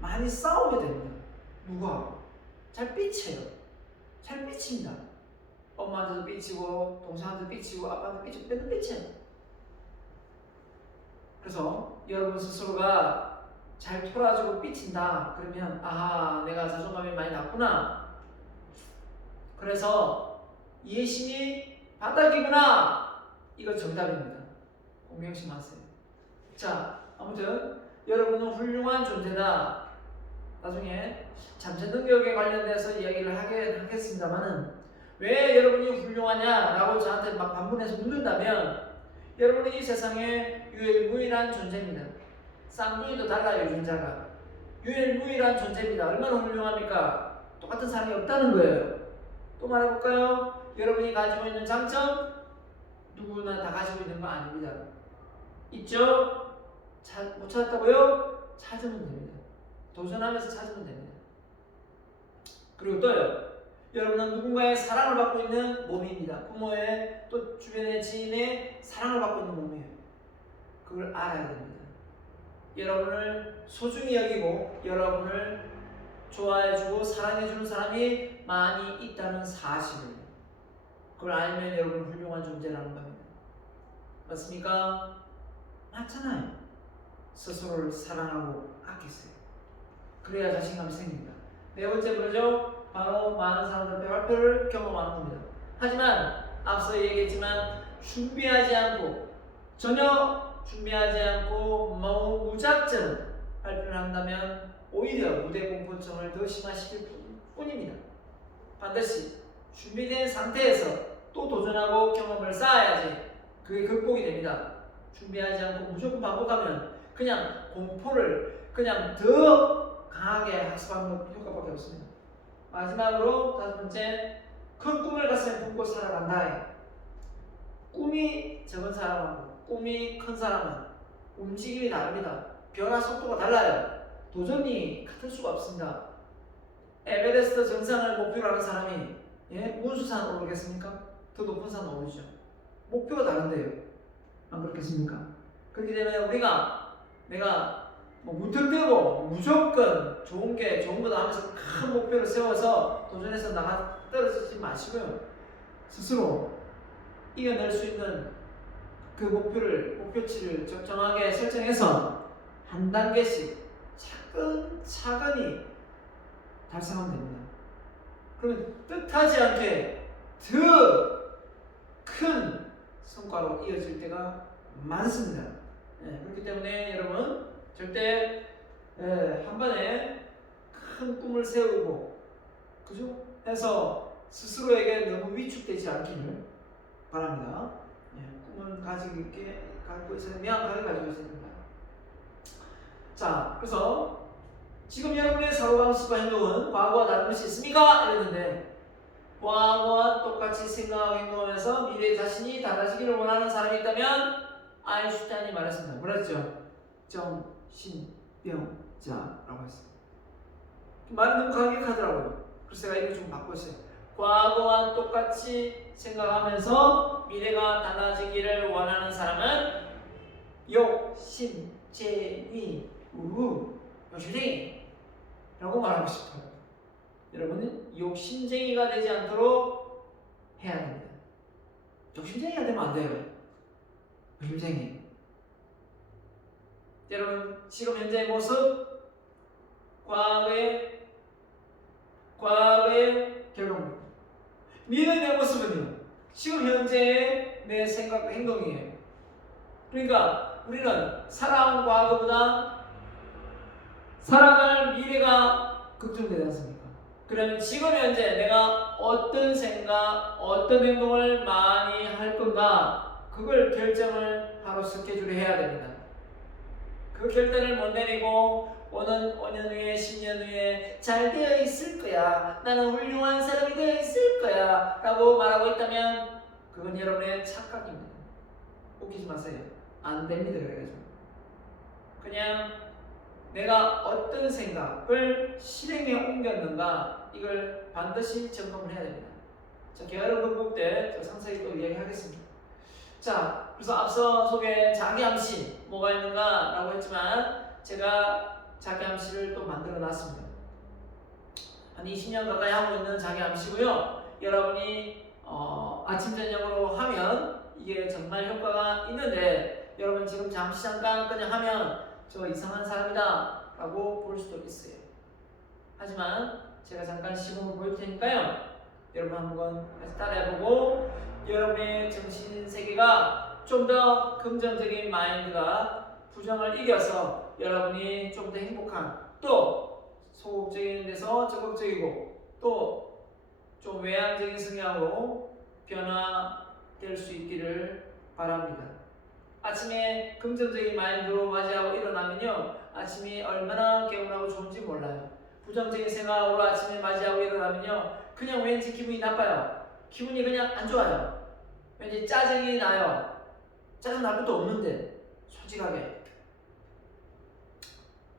많이 싸우게 됩니다. 누구하고? 잘 삐쳐요. 잘 삐칩니다. 엄마한테도 삐치고 동생한테도 삐치고 아빠한테도 삐치고 맨날 삐쳐요. 그래서 여러분 스스로가 잘 토라지고 삐친다 그러면 아하 내가 자존감이 많이 낮구나, 그래서 이해심이 바닥이구나, 이거 정답입니다. 공명심하세요. 자, 아무튼 여러분은 훌륭한 존재다. 나중에 잠재 능력에 관련돼서 이야기를 하겠습니다만은 왜 여러분이 훌륭하냐라고 저한테 막 반문해서 묻는다면 여러분은 이 세상에 유일무이한 존재입니다. 쌍둥이도 달라요. 유전자가 유일무이한 존재입니다. 얼마나 훌륭합니까? 똑같은 사람이 없다는 거예요. 또 말해볼까요? 여러분이 가지고 있는 장점 누구나 다 가지고 있는 거 아닙니다. 있죠? 못 찾았다고요? 찾으면 됩니다. 도전하면서 찾으면 됩니다. 그리고 또요, 여러분은 누군가의 사랑을 받고 있는 몸입니다. 부모의 또 주변의 지인의 사랑을 받고 있는 몸이에요. 그걸 알아야 됩니다. 여러분을 소중히 여기고 여러분을 좋아해주고 사랑해주는 사람이 많이 있다는 사실을, 그걸 알면 여러분은 훌륭한 존재라는 겁니다. 맞습니까? 맞잖아요. 스스로를 사랑하고 아끼세요. 그래야 자신감이 생깁니다. 네 번째 뭐죠? 바로 많은 사람들 발표를 경험하는 겁니다. 하지만 앞서 얘기했지만 전혀 준비하지 않고 무작정 발표를 한다면 오히려 무대 공포증을 더 심화시킬 뿐입니다. 반드시 준비된 상태에서 또 도전하고 경험을 쌓아야지 그게 극복이 됩니다. 준비하지 않고 무조건 반복하면 그냥 공포를 그냥 더 강하게 학습하는 효과밖에 없습니다. 마지막으로 다섯 번째, 큰 꿈을 가슴에 품고 살아간다. 꿈이 적은 사람하고 꿈이 큰 사람은 움직임이 다릅니다. 변화 속도가 달라요. 도전이 같을 수가 없습니다. 에베레스트 정상을 목표로 하는 사람이 운수산 오르겠습니까? 더 높은 산 오르죠. 목표가 다른데요. 안 그렇겠습니까? 그렇기 때문에 내가 무턱대고 무조건 좋은 거다 하면서 큰 목표를 세워서 도전해서 떨어지지 마시고요. 스스로 이겨낼 수 있는 그 목표치를 정확하게 설정해서 한 단계씩 차근차근히 달성하면 됩니다. 그러면 뜻하지 않게 더 큰 성과로 이어질 때가 많습니다. 그렇기 때문에 여러분 절대 한 번에 큰 꿈을 세우고 그죠? 해서 스스로에게 너무 위축되지 않기를 바랍니다. 꿈을 갖고 있어야 명확하게 가지고 있어야 됩니다. 자, 그래서 지금 여러분의 사고방식과 행동은 과거와 다른 것이 있습니까? 이랬는데 과거와 똑같이 생각하고 행동하면서 미래의 자신이 달라지기를 원하는 사람이 있다면 아인슈타인이 말했습니다. 뭐라 했죠? 정신병자라고 했습니다. 말이 너무 강력하더라고요. 그래서 제가 이거 좀 바꿨어요. 과거와 똑같이 생각하면서 미래가 달라지기를 원하는 사람은 욕심쟁이 라고 말하고 싶어요. 여러분은 욕심쟁이가 되지 않도록 해야 됩니다. 욕심쟁이가 되면 안 돼요. 욕심쟁이. 여러분 지금 현재의 모습, 과거의 결과물. 미래의 내 모습은요? 지금 현재의 내 생각과 행동이에요. 그러니까 우리는 살아온 과거보다 살아갈 미래가 걱정되지 않습니까? 그러면 지금 현재 내가 어떤 생각, 어떤 행동을 많이 할 건가, 그걸 결정을 하루 스케줄에 해야 됩니다. 그 결단을 못 내리고 오는 5년 후에 10년 후에 잘 되어 있을 거야, 나는 훌륭한 사람이 되어 있을 거야 라고 말하고 있다면 그건 여러분의 착각입니다. 웃기지 마세요. 안 됩니다. 그래가지고 그냥 내가 어떤 생각을 실행에 옮겼는가, 이걸 반드시 점검을 해야 됩니다. 자, 게으름 극복 때 상세히 또 이야기하겠습니다. 자, 그래서 앞서 소개한 자기암시 뭐가 있는가 라고 했지만 제가 자기암시를 또 만들어 놨습니다. 한 20년 가까이 하고 있는 자기암시고요. 여러분이 아침 저녁으로 하면 이게 정말 효과가 있는데, 여러분 지금 잠시 잠깐 그냥 하면 저 이상한 사람이다 라고 볼 수도 있어요. 하지만 제가 잠깐 시범을 보여줄 테니까요, 여러분 한번 같이 따라해보고 여러분의 정신세계가 좀 더 긍정적인 마인드가 부정을 이겨서 여러분이 좀 더 행복한, 또 소극적인 데서 적극적이고 또 좀 외향적인 성향으로 변화될 수 있기를 바랍니다. 아침에 긍정적인 마인드로 맞이하고 일어나면요, 아침이 얼마나 개운하고 좋은지 몰라요. 부정적인 생각으로 아침에 맞이하고 일어나면요, 그냥 왠지 기분이 나빠요. 기분이 그냥 안 좋아요. 왠지 짜증이 나요. 짜증 날 것도 없는데, 솔직하게.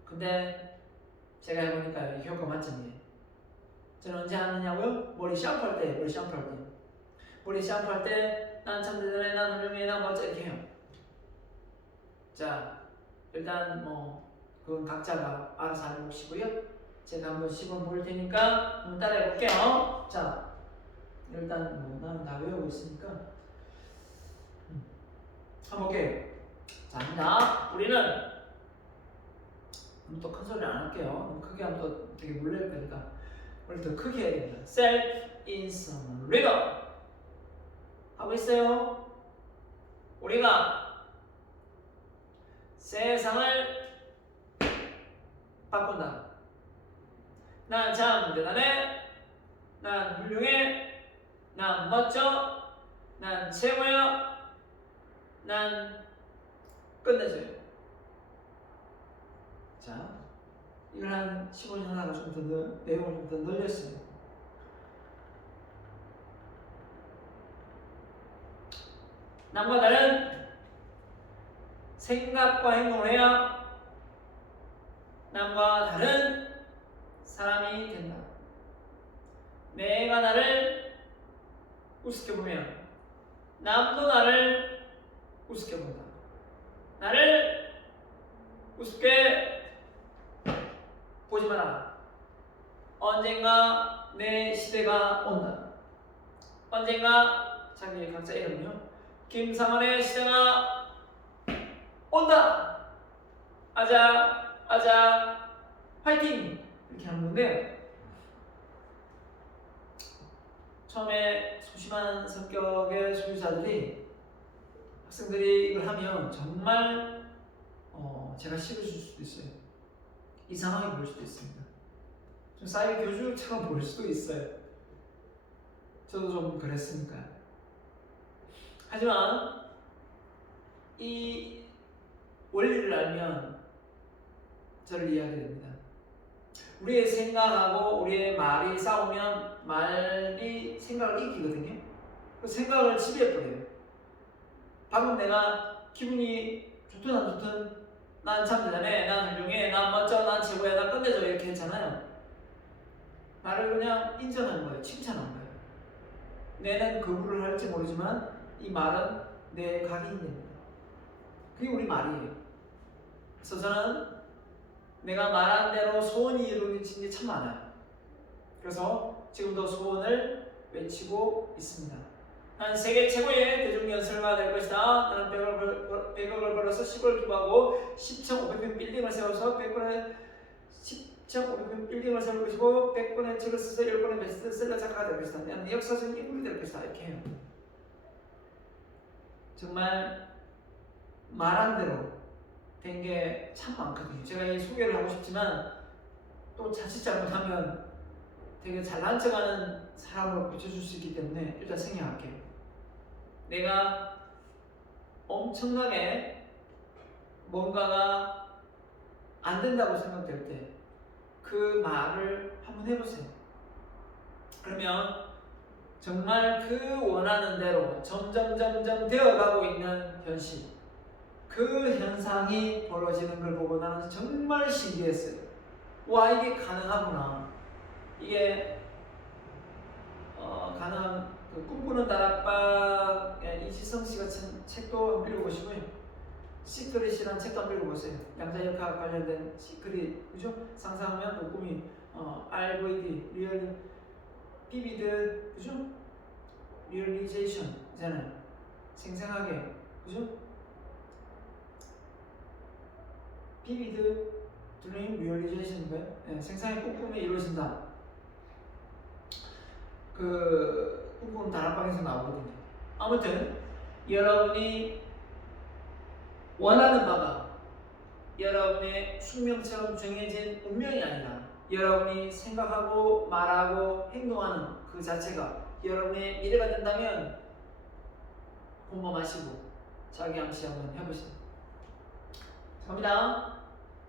근데 제가 해보니까 이 효과 만점이에요. 저는 언제 하느냐고요? 머리 샴푸할 때. 머리 샴푸할 때 난 참 대단해, 난 훌륭해, 난 멋져, 이렇게 해요. 자, 일단 그건 각자가 알아서 알고 오시고요. 제가 한번 시범 보일 테니까 한번 따라해 볼게요. 자, 일단 나는 다 외우고 있으니까 한번 볼게요. 자, 갑니다. 우리는 또 큰 소리 안 할게요. 너무 크게 하면 또 되게 놀랄 거니까 우리 더 크게 해야 됩니다. Self in some rhythm 하고 있어요. 우리가 세상을 바꾼다. 난 참 대단해. 난 훌륭해. 난 멋져. 난 최고야. 난 끝내줘요. 자, 이걸 한 15년 하다가 좀 더 내용을 좀 더 늘렸어요. 남과 다른 생각과 행동을 해야 남과 다른 사람이 된다. 내가 나를 우습게 보면 남도 나를 우습게 본다. 나를 우습게 보지 마라. 언젠가 내 시대가 온다. 언젠가 자기 각자 이름은요, 김상원의 시대가 온다. 아자 아자 화이팅! 이렇게 하는 건데, 처음에 소심한 성격의 소유자들이, 학생들이 이걸 하면 정말 제가 싫어질 수도 있어요. 이상하게 보일 수도 있습니다. 좀 사이비 교주처럼 보일 수도 있어요. 저도 좀 그랬으니까요. 하지만 이 원리를 알면 저를 이해하게 됩니다. 우리의 생각하고 우리의 말이 싸우면 말이 생각을 이기거든요. 그 생각을 지배해버려요. 방금 내가 기분이 좋든 안 좋든 난 참 대단해, 난 훌륭해, 난 멋져, 난 최고야, 난 끝내줘 이렇게 했잖아요. 말을 그냥 인정하는 거예요. 칭찬하는 거예요. 내는 거부를 할지 모르지만 이 말은 내 각인입니다. 그게 우리 말이에요. 그래서 저는 내가 말한 대로 소원이 이루어진 게 참 많아요. 그래서 지금도 소원을 외치고 있습니다. 난 세계 최고의 대중연설가 될 것이다. 나는 100억을 벌어서 10을 기부하고 10,500평 빌딩을 세워서 10,500평 빌딩을 세울 것이고 100권의 책을 써서 10권의 베스트셀러 작가가 될 것이다. 나는 역사적인 인물이 될 것이다. 이렇게 해요. 정말 말한 대로 된 게 참 많거든요. 제가 이 소개를 하고 싶지만 또 자칫 잘못하면 되게 잘난 척하는 사람으로 비춰줄 수 있기 때문에 일단 생략할게요. 내가 엄청나게 뭔가가 안 된다고 생각될 때 그 말을 한번 해보세요. 그러면 정말 그 원하는 대로 점점 되어가고 있는 현실, 그 현상이 벌어지는 걸 보고 나는 정말 신기했어요. 와, 이게 가능하구나. 이게 가능한 그 꿈꾸는 다락방 이지성 씨가 책도 한번 읽어보시고요. 시크릿이라는 책도 한번 읽어보세요. 양자역학 관련된 시크릿, 그죠? 상상하면 그 꿈이 RVD, 리얼 비비드, 그죠? 리얼리제이션이잖아요. 생생하게, 그죠? 비비드 드림 리얼리제이션인가요? 네, 생생하게 꿈꾸며 이루어진다. 그 꿈꾸는 다락방에서 나오거든요. 아무튼 여러분이 원하는 바가 여러분의 숙명처럼 정해진 운명이 아니라 여러분이 생각하고 말하고 행동하는 그 자체가 여러분의 미래가 된다면 공범하시고 자기 암시 한번 해보세요. 갑니다.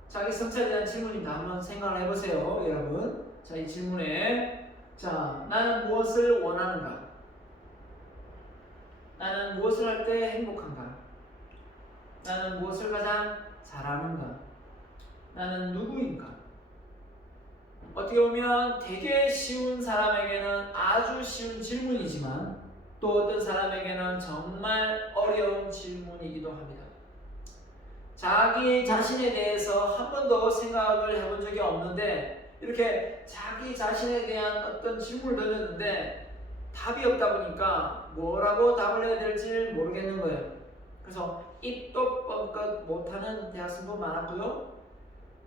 자기 성찰에 대한 질문입니다. 한번 생각을 해보세요, 여러분. 자, 이 질문에 나는 무엇을 원하는가? 나는 무엇을 할 때 행복한가? 나는 무엇을 가장 잘하는가? 나는 누구인가? 어떻게 보면 되게 쉬운 사람에게는 아주 쉬운 질문이지만 또 어떤 사람에게는 정말 어려운 질문이기도 합니다. 자기 자신에 대해서 한 번도 생각을 해본 적이 없는데 이렇게 자기 자신에 대한 어떤 질문을 던졌는데 답이 없다 보니까 뭐라고 답을 해야 될지 모르겠는 거예요. 그래서 입도 뻥끗 못하는 대학생도 많았고요.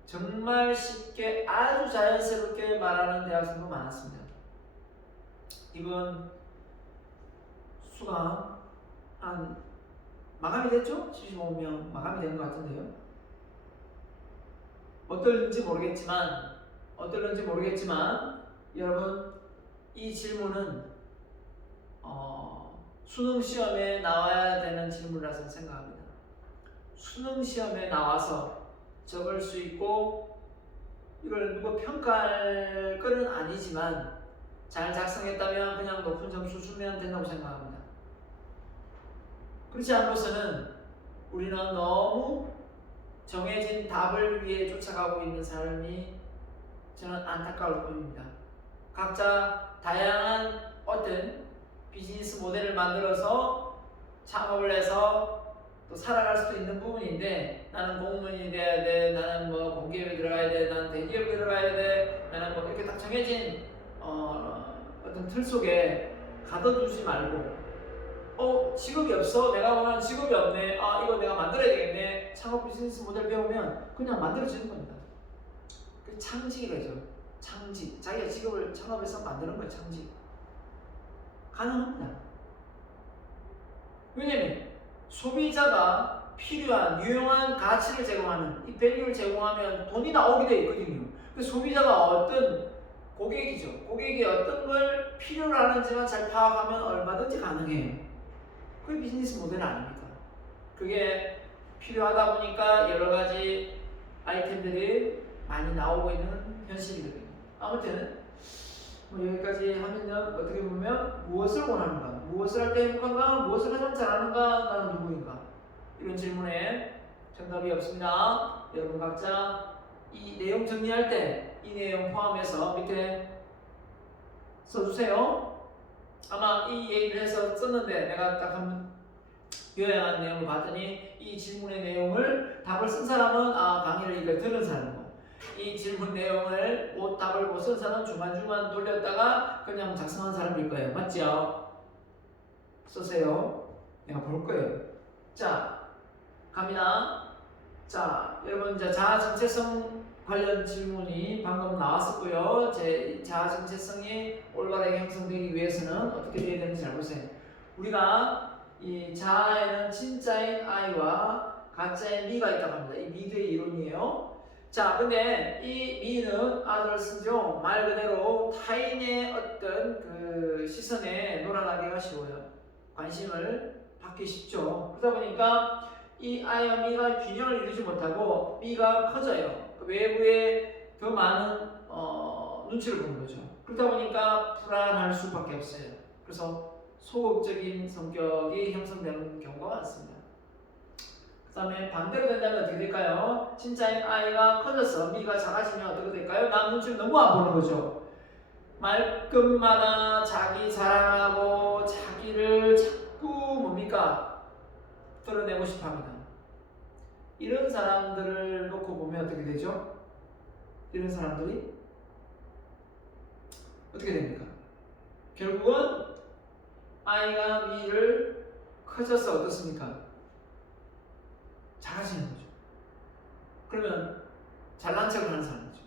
정말 쉽게 아주 자연스럽게 말하는 대학생도 많았습니다. 이번 수강 한 마감이 됐죠? 75명 마감이 된 것 같은데요. 어떨는지 모르겠지만 여러분 이 질문은 수능 시험에 나와야 되는 질문이라서 생각합니다. 수능 시험에 나와서 적을 수 있고 이걸 누구 평가할 것은 아니지만 잘 작성했다면 그냥 높은 점수 주면 된다고 생각합니다. 그렇지 않고서는 우리는 너무 정해진 답을 위해 쫓아가고 있는 삶이 저는 안타까울 뿐입니다. 각자 다양한 어떤 비즈니스 모델을 만들어서 창업을 해서 또 살아갈 수도 있는 부분인데 나는 공무원이 돼야 돼, 나는 뭐 공기업에 들어가야 돼, 나는 대기업에 들어가야 돼, 나는 뭐 이렇게 딱 정해진 어떤 틀 속에 가둬두지 말고 직업이 없어? 내가 원하는 직업이 없네. 이거 내가 만들어야 되겠네. 창업 비즈니스 모델 배우면 그냥 만들어지는 겁니다. 그 창직이라죠. 창직. 자기가 직업을 창업해서 만드는 거예요. 창직. 가능합니다. 왜냐면 소비자가 필요한 유용한 가치를 제공하는 이 밸류를 제공하면 돈이 나오게 돼 있거든요. 그 소비자가 어떤 고객이죠. 고객이 어떤 걸 필요로 하는지만 잘 파악하면 얼마든지 가능해요. 그게 비즈니스 모델 아닙니까? 그게 필요하다 보니까 여러 가지 아이템들이 많이 나오고 있는 현실이거든요. 아무튼 여기까지 하면요. 어떻게 보면 무엇을 원하는가? 무엇을 할 때 행복한가? 무엇을 가장 잘하는가? 나는 누구인가? 이런 질문에 정답이 없습니다. 여러분 각자 이 내용 정리할 때 이 내용 포함해서 밑에 써주세요. 아마 이 얘기를 해서 썼는데 내가 딱 한번 요약한 내용을 봤더니 이 질문의 내용을 답을 쓴 사람은 강의를 이거 들은 사람이고 이 질문 내용을 답을 못 쓴 사람은 중간중간 돌렸다가 그냥 작성한 사람일 거예요. 맞죠? 쓰세요. 내가 볼 거예요. 자, 갑니다. 자, 여러분 이제 자아 정체성 관련 질문이 방금 나왔었고요. 제 자아 정체성이 올바르게 형성되기 위해서는 어떻게 되어야 되는지 잘 보세요. 우리가 이 자아에는 진짜인 I와 가짜인 미가 있다고 합니다. 이 미드의 이론이에요. 자, 근데 이 미는 아들슨종 말 그대로 타인의 어떤 그 시선에 놀아나기가 쉬워요. 관심을 받기 쉽죠. 그러다 보니까 이 I와 미가 균형을 이루지 못하고 미가 커져요. 그 외부에 더 많은 눈치를 보는 거죠. 그러다 보니까 불안할 수밖에 없어요. 그래서 소극적인 성격이 형성되는 경우가 많습니다. 그 다음에 반대로 된다면 어떻게 될까요? 진짜인 I가 커져서 미가 작아지면 어떻게 될까요? 남 눈치를 너무 안 보는 거죠. 말끝마다 자기 자랑하고 자기를 자꾸 뭡니까? 드러내고 싶어 합니다. 이런 사람들을 놓고 보면 어떻게 되죠? 이런 사람들이 어떻게 됩니까? 결국은 I가 미를 커져서 어떻습니까? 작아지는 거죠. 그러면 잘난 척을 하는 사람이죠.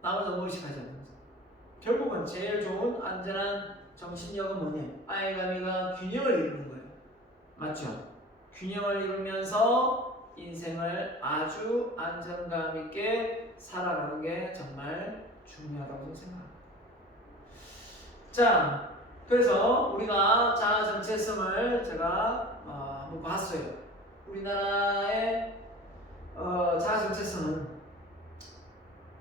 남을 너무 의식하지 않는 거죠. 결국은 제일 좋은 안전한 정신력은 뭐냐? I가 미가 균형을 이루는 거예요. 맞죠? 균형을 이루면서 인생을 아주 안정감 있게 살아가는 게 정말 중요하다고 생각합니다. 자, 그래서 우리가 자아 정체성을 제가 한번 봤어요. 우리나라의 자아 정체성은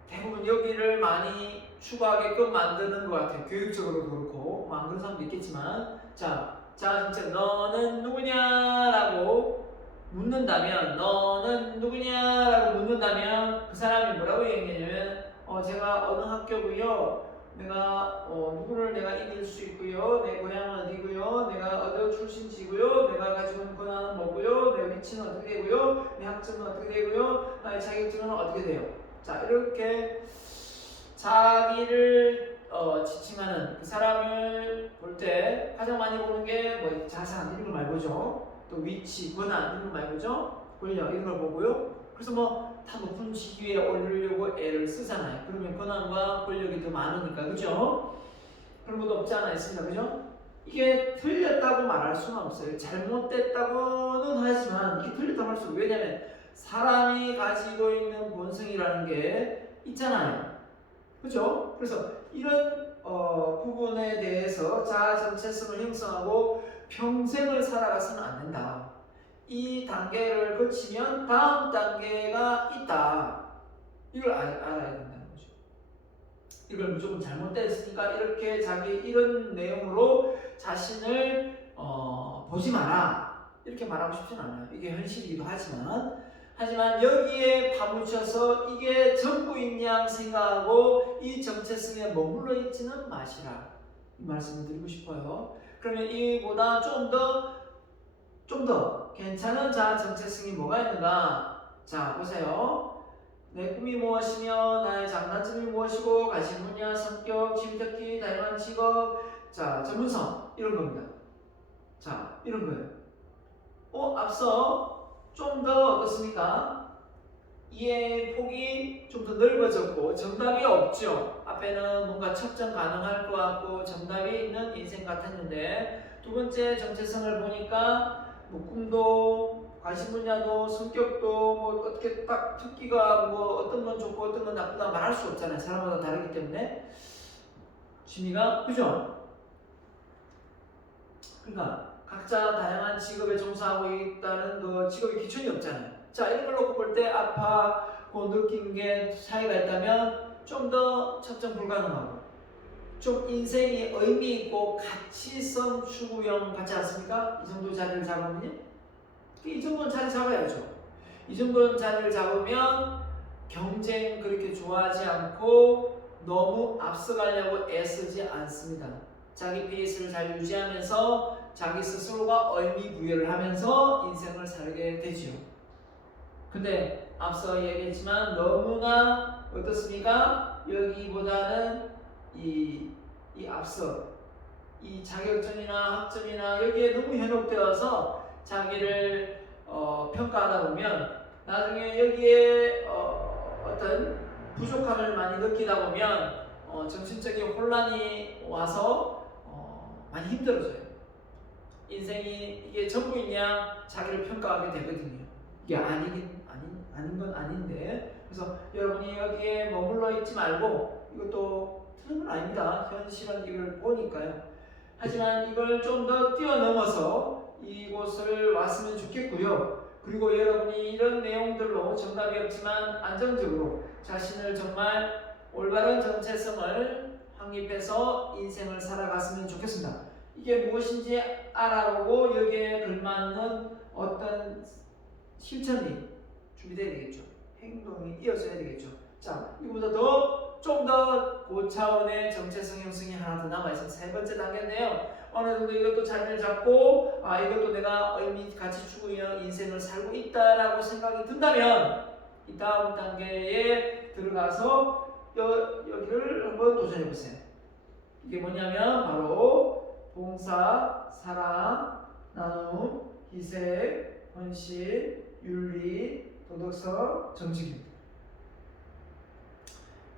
대부분 여기를 많이 추구하게끔 만드는 것 같아요. 교육적으로도 그렇고 안 그런 사람도 있겠지만, 자아 정체성 너는 누구냐라고 묻는다면, 너는 누구냐라고 묻는다면 그 사람이 뭐라고 얘기하냐면 제가 어느 학교고요. 내가 누구를 내가 이길 수 있고요. 내 고향은 어디고요. 내가 어디 출신지고요. 내가 가지고 있는 권한은 뭐고요. 내 위치는 어떻게 되고요. 내 학점은 어떻게 되고요. 나의 자격증은 어떻게 돼요. 자, 이렇게 자기를 지칭하는 그 사람을 볼 때 가장 많이 보는 게 뭐 자산 이런 걸 많이 보죠. 또 위치, 권한 이런 걸 많이 보죠. 권력 이런 걸 보고요. 그래서 뭐 다 높은 직위에 오르려고 애를 쓰잖아요. 그러면 권한과 권력이 더 많으니까, 그죠? 그런 것도 없지 않아 있습니다, 그죠? 이게 틀렸다고 말할 수는 없어요. 잘못됐다고는 하지만 이게 틀렸다고 할 수 없어요. 왜냐하면 사람이 가지고 있는 본성이라는 게 있잖아요, 그죠? 그래서 이런 부분에 대해서 자아 정체성을 형성하고 평생을 살아가서는 안 된다. 이 단계를 거치면 다음 단계가 있다. 이걸 알아야 된다는 거죠. 이걸 무조건 잘못됐으니까 이렇게 자기 이런 내용으로 자신을 보지 마라. 이렇게 말하고 싶진 않아요. 이게 현실이기도 하지만 여기에 파묻혀서 이게 전부인 양 생각하고 이 정체성에 머물러 있지는 마시라. 이 말씀을 드리고 싶어요. 그러면 이보다 좀 더 괜찮은 자아 정체성이 뭐가 있는가? 자, 보세요. 내 꿈이 무엇이며 나의 장단점이 무엇이고 관심 분야, 성격, 취미특기, 다양한 직업, 자, 전문성 이런 겁니다. 자, 이런 거예요. 앞서 좀 더 어떻습니까? 이해의 폭이 좀 더 넓어졌고 정답이 없죠. 앞에는 뭔가 측정 가능할 것 같고 정답이 있는 인생 같았는데 두 번째 정체성을 보니까 뭐 꿈도 관심 분야도 성격도 뭐 어떻게 딱 특기가 뭐 어떤 건 좋고 어떤 건 나쁘다 말할 수 없잖아요. 사람마다 다르기 때문에 취미가 그죠? 그러니까 각자 다양한 직업에 종사하고 있다는 그 직업의 기준이 없잖아요. 자, 이런 걸 놓고 볼 때 아파고 느낀 게 차이가 있다면 좀 더 측정 불가능하고 좀 인생이 의미 있고 가치성 추구형 같지 않습니까? 이 정도 자리를 잡으면요. 이 정도는 자리 잡아야죠. 이 정도는 자리를 잡으면 경쟁 그렇게 좋아하지 않고 너무 앞서가려고 애쓰지 않습니다. 자기 페이스를 잘 유지하면서 자기 스스로가 의미 부여를 하면서 인생을 살게 되지요. 근데 앞서 얘기했지만 너무나 어떻습니까? 여기보다는 이 앞서 이 자격증이나 학점이나 여기에 너무 현혹되어서 자기를 평가하다 보면 나중에 여기에 어떤 부족함을 많이 느끼다 보면 정신적인 혼란이 와서 많이 힘들어져요. 인생이 이게 전부이냐 자기를 평가하게 되거든요. 이게 아닌 건 아닌데, 그래서 여러분이 여기에 머물러 있지 말고, 이것도 틀린 건 아닙니다. 현실은 이걸 보니까요. 하지만 이걸 좀 더 뛰어넘어서 이곳을 왔으면 좋겠고요. 그리고 여러분이 이런 내용들로 정답이 없지만 안정적으로 자신을 정말 올바른 정체성을 확립해서 인생을 살아갔으면 좋겠습니다. 이게 무엇인지 알아보고 여기에 걸맞는 어떤 실천이 준비되어야 되겠죠. 행동이 이어져야 되겠죠. 자, 이보다 좀 더 고차원의 정체성 형성이 하나 더 남아있어요. 세 번째 단계인데요. 어느 정도 이것도 자리를 잡고, 이것도 내가 의미, 가치 추구의 인생을 살고 있다라고 생각이 든다면, 이 다음 단계에 들어가서 여기를 한번 도전해보세요. 이게 뭐냐면 바로 봉사, 사랑, 나눔, 희생, 헌신, 윤리, 도덕성, 정직입니다.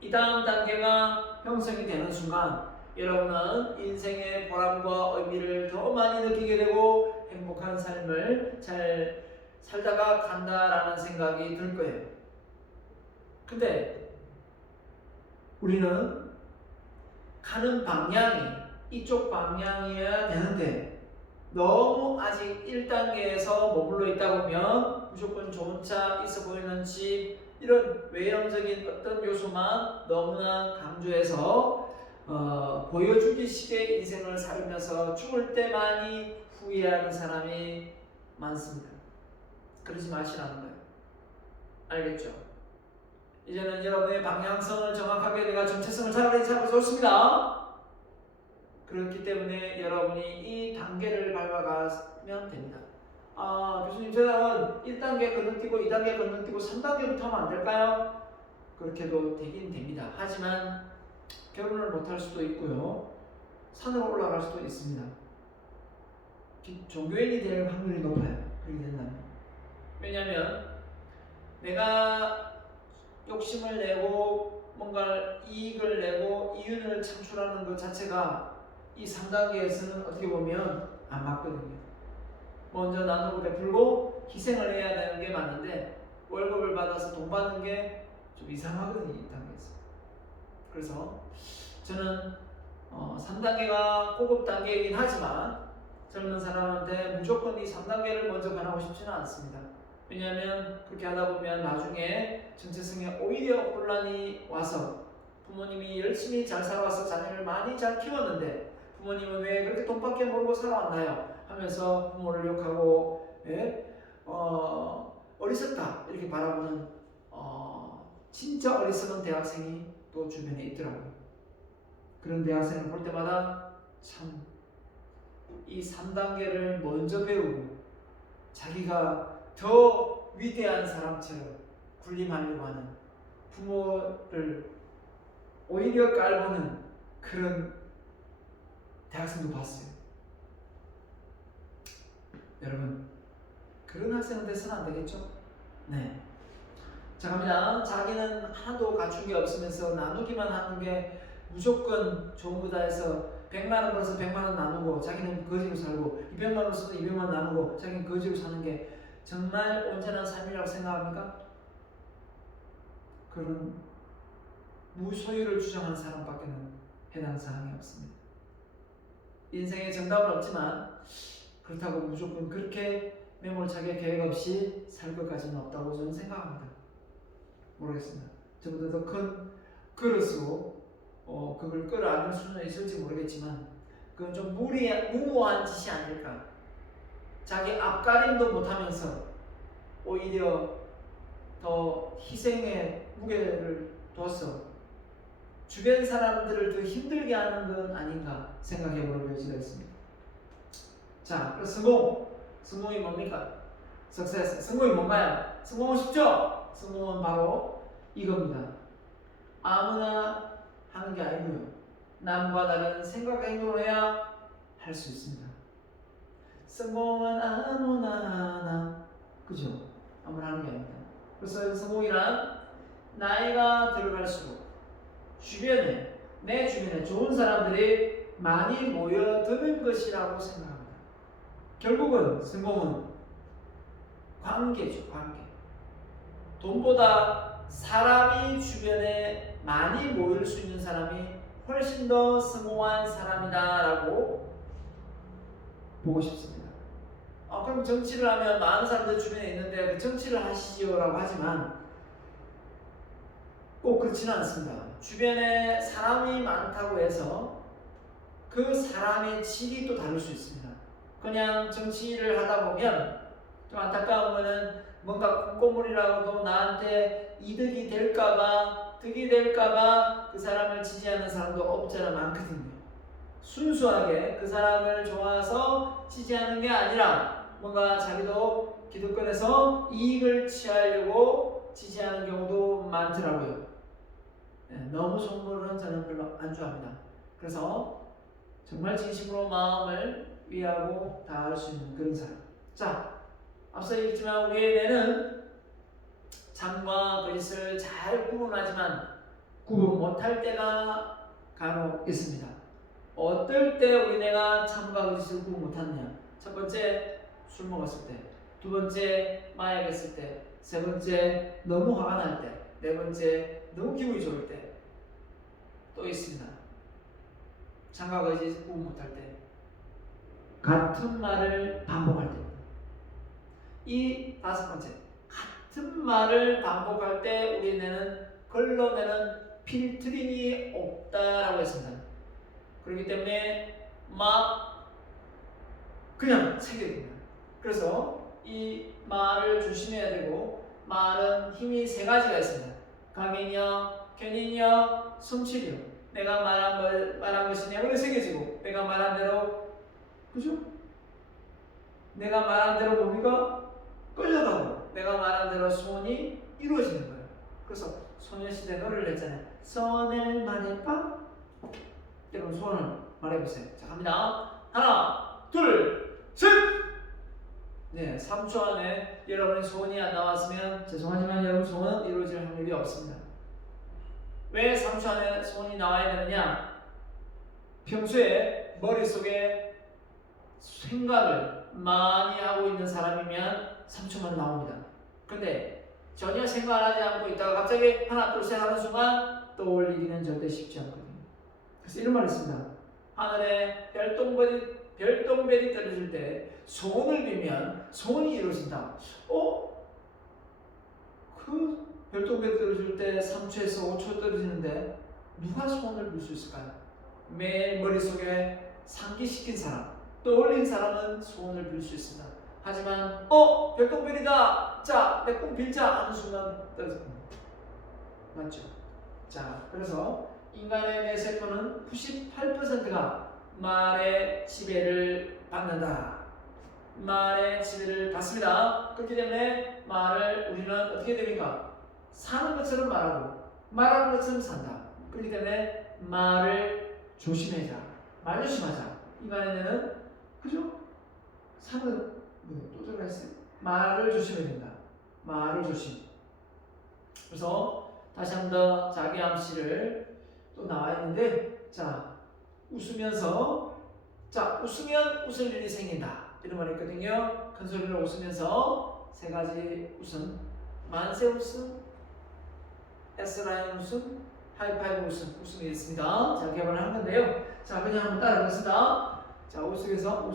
이 다음 단계가 형성이 되는 순간 여러분은 인생의 보람과 의미를 더 많이 느끼게 되고 행복한 삶을 잘 살다가 간다라는 생각이 들 거예요. 근데 우리는 가는 방향이 이쪽 방향이어야 되는데 너무 아직 1단계에서 머물러 있다 보면 무조건 좋은 차, 있어 보이는 집, 이런 외형적인 어떤 요소만 너무나 강조해서 보여주기식의 인생을 살면서 죽을 때 많이 후회하는 사람이 많습니다. 그러지 마시라는 거예요. 알겠죠? 이제는 여러분의 방향성을 정확하게 내가 정체성을 잡아서 좋습니다. 그렇기 때문에 여러분이 이 단계를 밟아가면 됩니다. 교수님, 저는 1단계 건너뛰고 2단계 건너뛰고 3단계부터 하면 안 될까요? 그렇게도 되긴 됩니다. 하지만 결혼을 못할 수도 있고요. 산으로 올라갈 수도 있습니다. 종교인이 될 확률이 높아요. 그렇게 된다면. 왜냐하면 내가 욕심을 내고 뭔가 이익을 내고 이윤을 창출하는 것 자체가 이 3단계에서는 어떻게 보면 안 맞거든요. 먼저 나누고 베풀고 희생을 해야 되는 게 맞는데 월급을 받아서 돈 받는 게 좀 이상하거든요. 이 단계에서. 그래서 저는 3단계가 고급 단계이긴 하지만 젊은 사람한테 무조건 이 3단계를 먼저 권하고 싶지는 않습니다. 왜냐하면 그렇게 하다 보면 나중에 정체성에 오히려 혼란이 와서 부모님이 열심히 잘 살아와서 자녀를 많이 잘 키웠는데 부모님은 왜 그렇게 돈밖에 모르고 살아왔나요? 하면서 부모를 욕하고 어리석다 이렇게 바라보는 진짜 어리석은 대학생이 또 주변에 있더라고요. 그런 대학생을 볼 때마다 참 이 3단계를 먼저 배우고 자기가 더 위대한 사람처럼 군림하려고 하는 부모를 오히려 깔보는 그런 대학생도 봤어요. 여러분, 그런 학생은 돼서는 안 되겠죠? 네. 자, 갑니다. 자기는 하나도 갖춘 게 없으면서 나누기만 하는 게 무조건 좋은 거다 해서 100만원 벌어서 100만원 나누고 자기는 거지로 살고 200만원 써서 200만원 나누고 자기는 거지로 사는 게 정말 온전한 삶이라고 생각합니까? 그런 무소유를 주장하는 사람밖에는 해당 사항이 없습니다. 인생에 정답은 없지만 그렇다고 무조건 그렇게 매몰차게 계획 없이 살 것까지는 없다고 저는 생각합니다. 모르겠습니다. 저보다 더 큰 그릇으로 그걸 끌어안을 수는 있을지 모르겠지만 그건 좀 무모한 짓이 아닐까. 자기 앞가림도 못하면서 오히려 더 희생의 무게를 둬서 주변 사람들을 더 힘들게 하는 건 아닌가 생각해 볼 여지가 있습니다. 자, 성공이 뭡니까? Success. 성공이 뭔가요? 성공은 쉽죠? 성공은 바로 이겁니다. 아무나 하는 게 아니고요. 남과 다른 생각 행동을 해야 할 수 있습니다. 성공은 아무나 하나. 그죠? 아무나 하는 게 아닙니다. 그래서 성공이란 나이가 들어갈수록 내 주변에 좋은 사람들이 많이 모여드는 것이라고 생각합니다. 결국은 성공은 관계죠, 관계. 돈보다 사람이 주변에 많이 모일 수 있는 사람이 훨씬 더 성공한 사람이다라고 보고 싶습니다. 그럼 정치를 하면 많은 사람들 주변에 있는데 그 정치를 하시지요라고 하지만 꼭 그렇지는 않습니다. 주변에 사람이 많다고 해서 그 사람의 질이 또 다를 수 있습니다. 그냥 정치를 하다 보면 좀 안타까운 거는 뭔가 꼼꼼물이라고도 나한테 이득이 될까봐, 득이 될까봐 그 사람을 지지하는 사람도 없잖아 많거든요. 순수하게 그 사람을 좋아서 지지하는 게 아니라 뭔가 자기도 기득권에서 이익을 취하려고 지지하는 경우도 많더라고요. 너무 속물은 저는 별로 안 좋아합니다. 그래서 정말 진심으로 마음을 위하고 다할 수 있는 그런 사람. 자, 앞서 얘기했지만 우리의 뇌는 참과 거짓을 잘 구분하지만 구분 못할 때가 간혹 있습니다. 어떨 때 우리 뇌가 참과 거짓을 구분 못하느냐? 첫 번째, 술 먹었을 때. 두 번째, 마약했을 때. 세 번째, 너무 화가 날 때. 네 번째, 너무 기분이 좋을 때. 또 있습니다. 참과 거짓을 구분 못할 때. 같은 말을 반복할 때입니다. 이 다섯 번째, 같은 말을 반복할 때 우리 뇌는 걸러내는 필터링이 없다라고 했습니다. 그렇기 때문에 막 그냥 새겨집니다. 그래서 이 말을 조심해야 되고, 말은 힘이 세 가지가 있습니다. 강인이요, 견인이요, 성취이요. 내가 말한 것이 내 머리에 새겨지고, 내가 말한 대로, 그죠? 내가 말한 대로 뭡니까? 끌려가고, 내가 말한 대로 소원이 이루어지는 거예요. 그래서 소녀시대 노래를 했잖아요. 소원을 말해봐. 여러분 소원을 말해보세요. 자, 갑니다. 하나, 둘, 셋! 네, 3초 안에 여러분의 소원이 안 나왔으면 죄송하지만 여러분 소원은 이루어질 확률이 없습니다. 왜 3초 안에 소원이 나와야 되느냐? 평소에 머릿속에 생각을 많이 하고 있는 사람이면 3초 만에 나옵니다. 근데 전혀 생각하지 않고 있다가 갑자기 하나, 둘, 셋 하는 순간 떠올리기는 절대 쉽지 않거든요. 그래서 이런 말이 있습니다. 하늘에 별똥별이 떨어질 때 소원을 빌면 소원이 이루어진다. 그 별똥별이 떨어질 때 3초에서 5초 떨어지는데 누가 소원을 빌 수 있을까요? 매일 머릿속에 상기시킨 사람, 떠올린 사람은 소원을 빌 수 있습니다. 하지만 별똥별이다. 자, 내 꿈 빌자 하는 순간 떨어집니다. 맞죠? 자, 그래서 인간의 뇌세포는 98%가 말의 지배를 받는다. 말의 지배를 받습니다. 그렇기 때문에 말을 우리는 어떻게 됩니까? 사는 것처럼 말하고 말하는 것처럼 산다. 그렇기 때문에 말을 조심하자. 말 조심하자. 인간의 뇌는 그죠? 사는 또 들어가 있어요. 말을 조심해야 된다. 말을 조심. 그래서 다시 한 번 더 자기 암시를 또 나와 있는데, 자, 웃으면서, 자, 웃으면 웃을 일이 생긴다. 이런 말이 있거든요. 큰 소리로 웃으면서 세 가지 웃음, 만세 웃음, S라인 웃음, 하이파이브 웃음이 있습니다. 자, 개발을 한 건데요. 자, 그냥 한번 따라 해보겠습니다. 자, 웃으면서,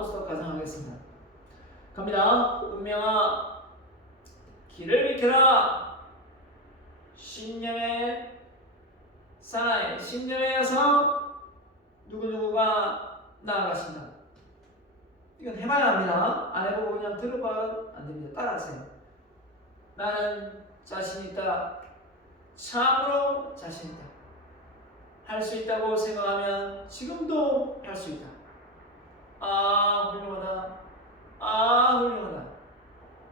웃어 가상하겠습니다. 갑니다. 운명아, 길을 비켜라. 신념의 사나이, 신념의 여성, 누구누구가 나아가신다. 이건 해봐야 합니다. 안 해보고 그냥 들어봐도 안 됩니다. 따라하세요. 나는 자신 있다. 참으로 자신 있다. 할 수 있다고 생각하면 지금도 할 수 있다. 훌륭하다. 훌륭하다.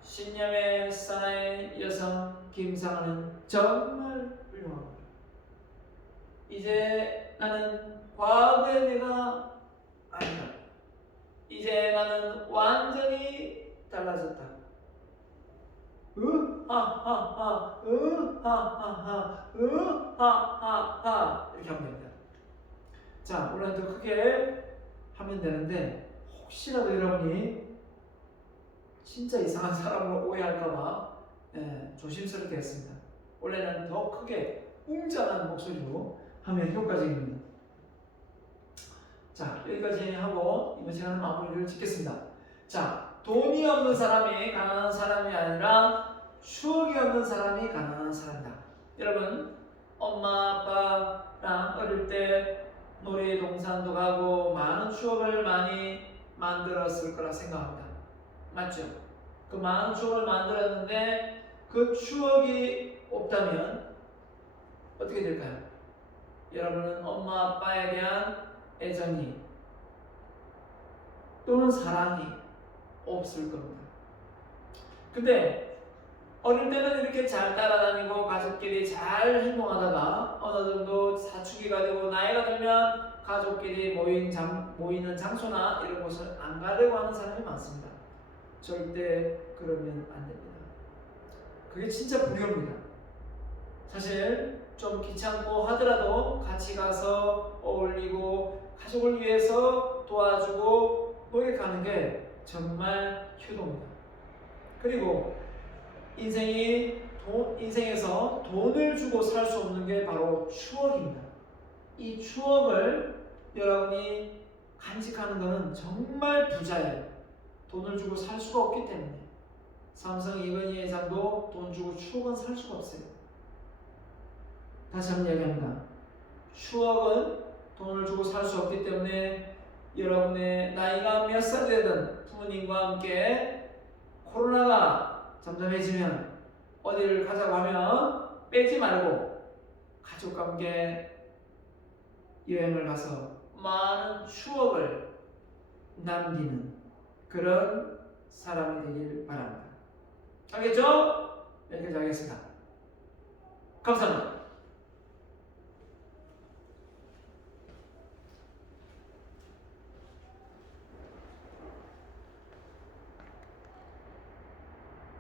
신념의 사나이 여성 김상은 정말 훌륭합니다. 이제 나는 과거의 내가 아니다. 이제 나는 완전히 달라졌다. 하하하, 하하하, 하하하 이렇게 하면 됩니다. 자, 원래는 더 크게 하면 되는데 혹시라도 여러분이 진짜 이상한 사람으로 오해할까봐 조심스럽게 했습니다. 원래는 더 크게 웅장한 목소리로 하면 효과적입니다. 자, 여기까지 하고 이번 시간은 마무리를 짓겠습니다. 자, 돈이 없는 사람이 가난한 사람이 아니라 추억이 없는 사람이 가난한 사람이다. 여러분, 엄마 아빠랑 어릴 때 놀이동산도 가고 많은 추억을 많이 만들었을 거라 생각합니다. 맞죠? 그 많은 추억을 만들었는데 그 추억이 없다면 어떻게 될까요? 여러분은 엄마 아빠에 대한 애정이 또는 사랑이 없을 겁니다. 근데 어릴 때는 이렇게 잘 따라다니고 가족끼리 잘 행동하다가 어느 정도 사춘기가 되고 나이가 들면 가족끼리 모이는 장소나 이런 곳을 안 가려고 하는 사람이 많습니다. 절대 그러면 안 됩니다. 그게 진짜 불효입니다. 사실 좀 귀찮고 하더라도 같이 가서 어울리고 가족을 위해서 도와주고 노력하는 게 정말 효도입니다. 그리고 인생에서 돈을 주고 살 수 없는 게 바로 추억입니다. 이 추억을 여러분이 간직하는 것은 정말 부자예요. 돈을 주고 살 수가 없기 때문에. 삼성 이건희 회장도 돈 주고 추억은 살 수가 없어요. 다시 한번 이야기합니다. 추억은 돈을 주고 살 수 없기 때문에 여러분의 나이가 몇 살이 되든 부모님과 함께 코로나가 잠잠해지면 어디를 가자고 하면 빼지 말고 가족과 함께 여행을 가서 많은 추억을 남기는 그런 사람이 되길 바랍니다. 알겠죠? 여기까지 하겠습니다. 감사합니다.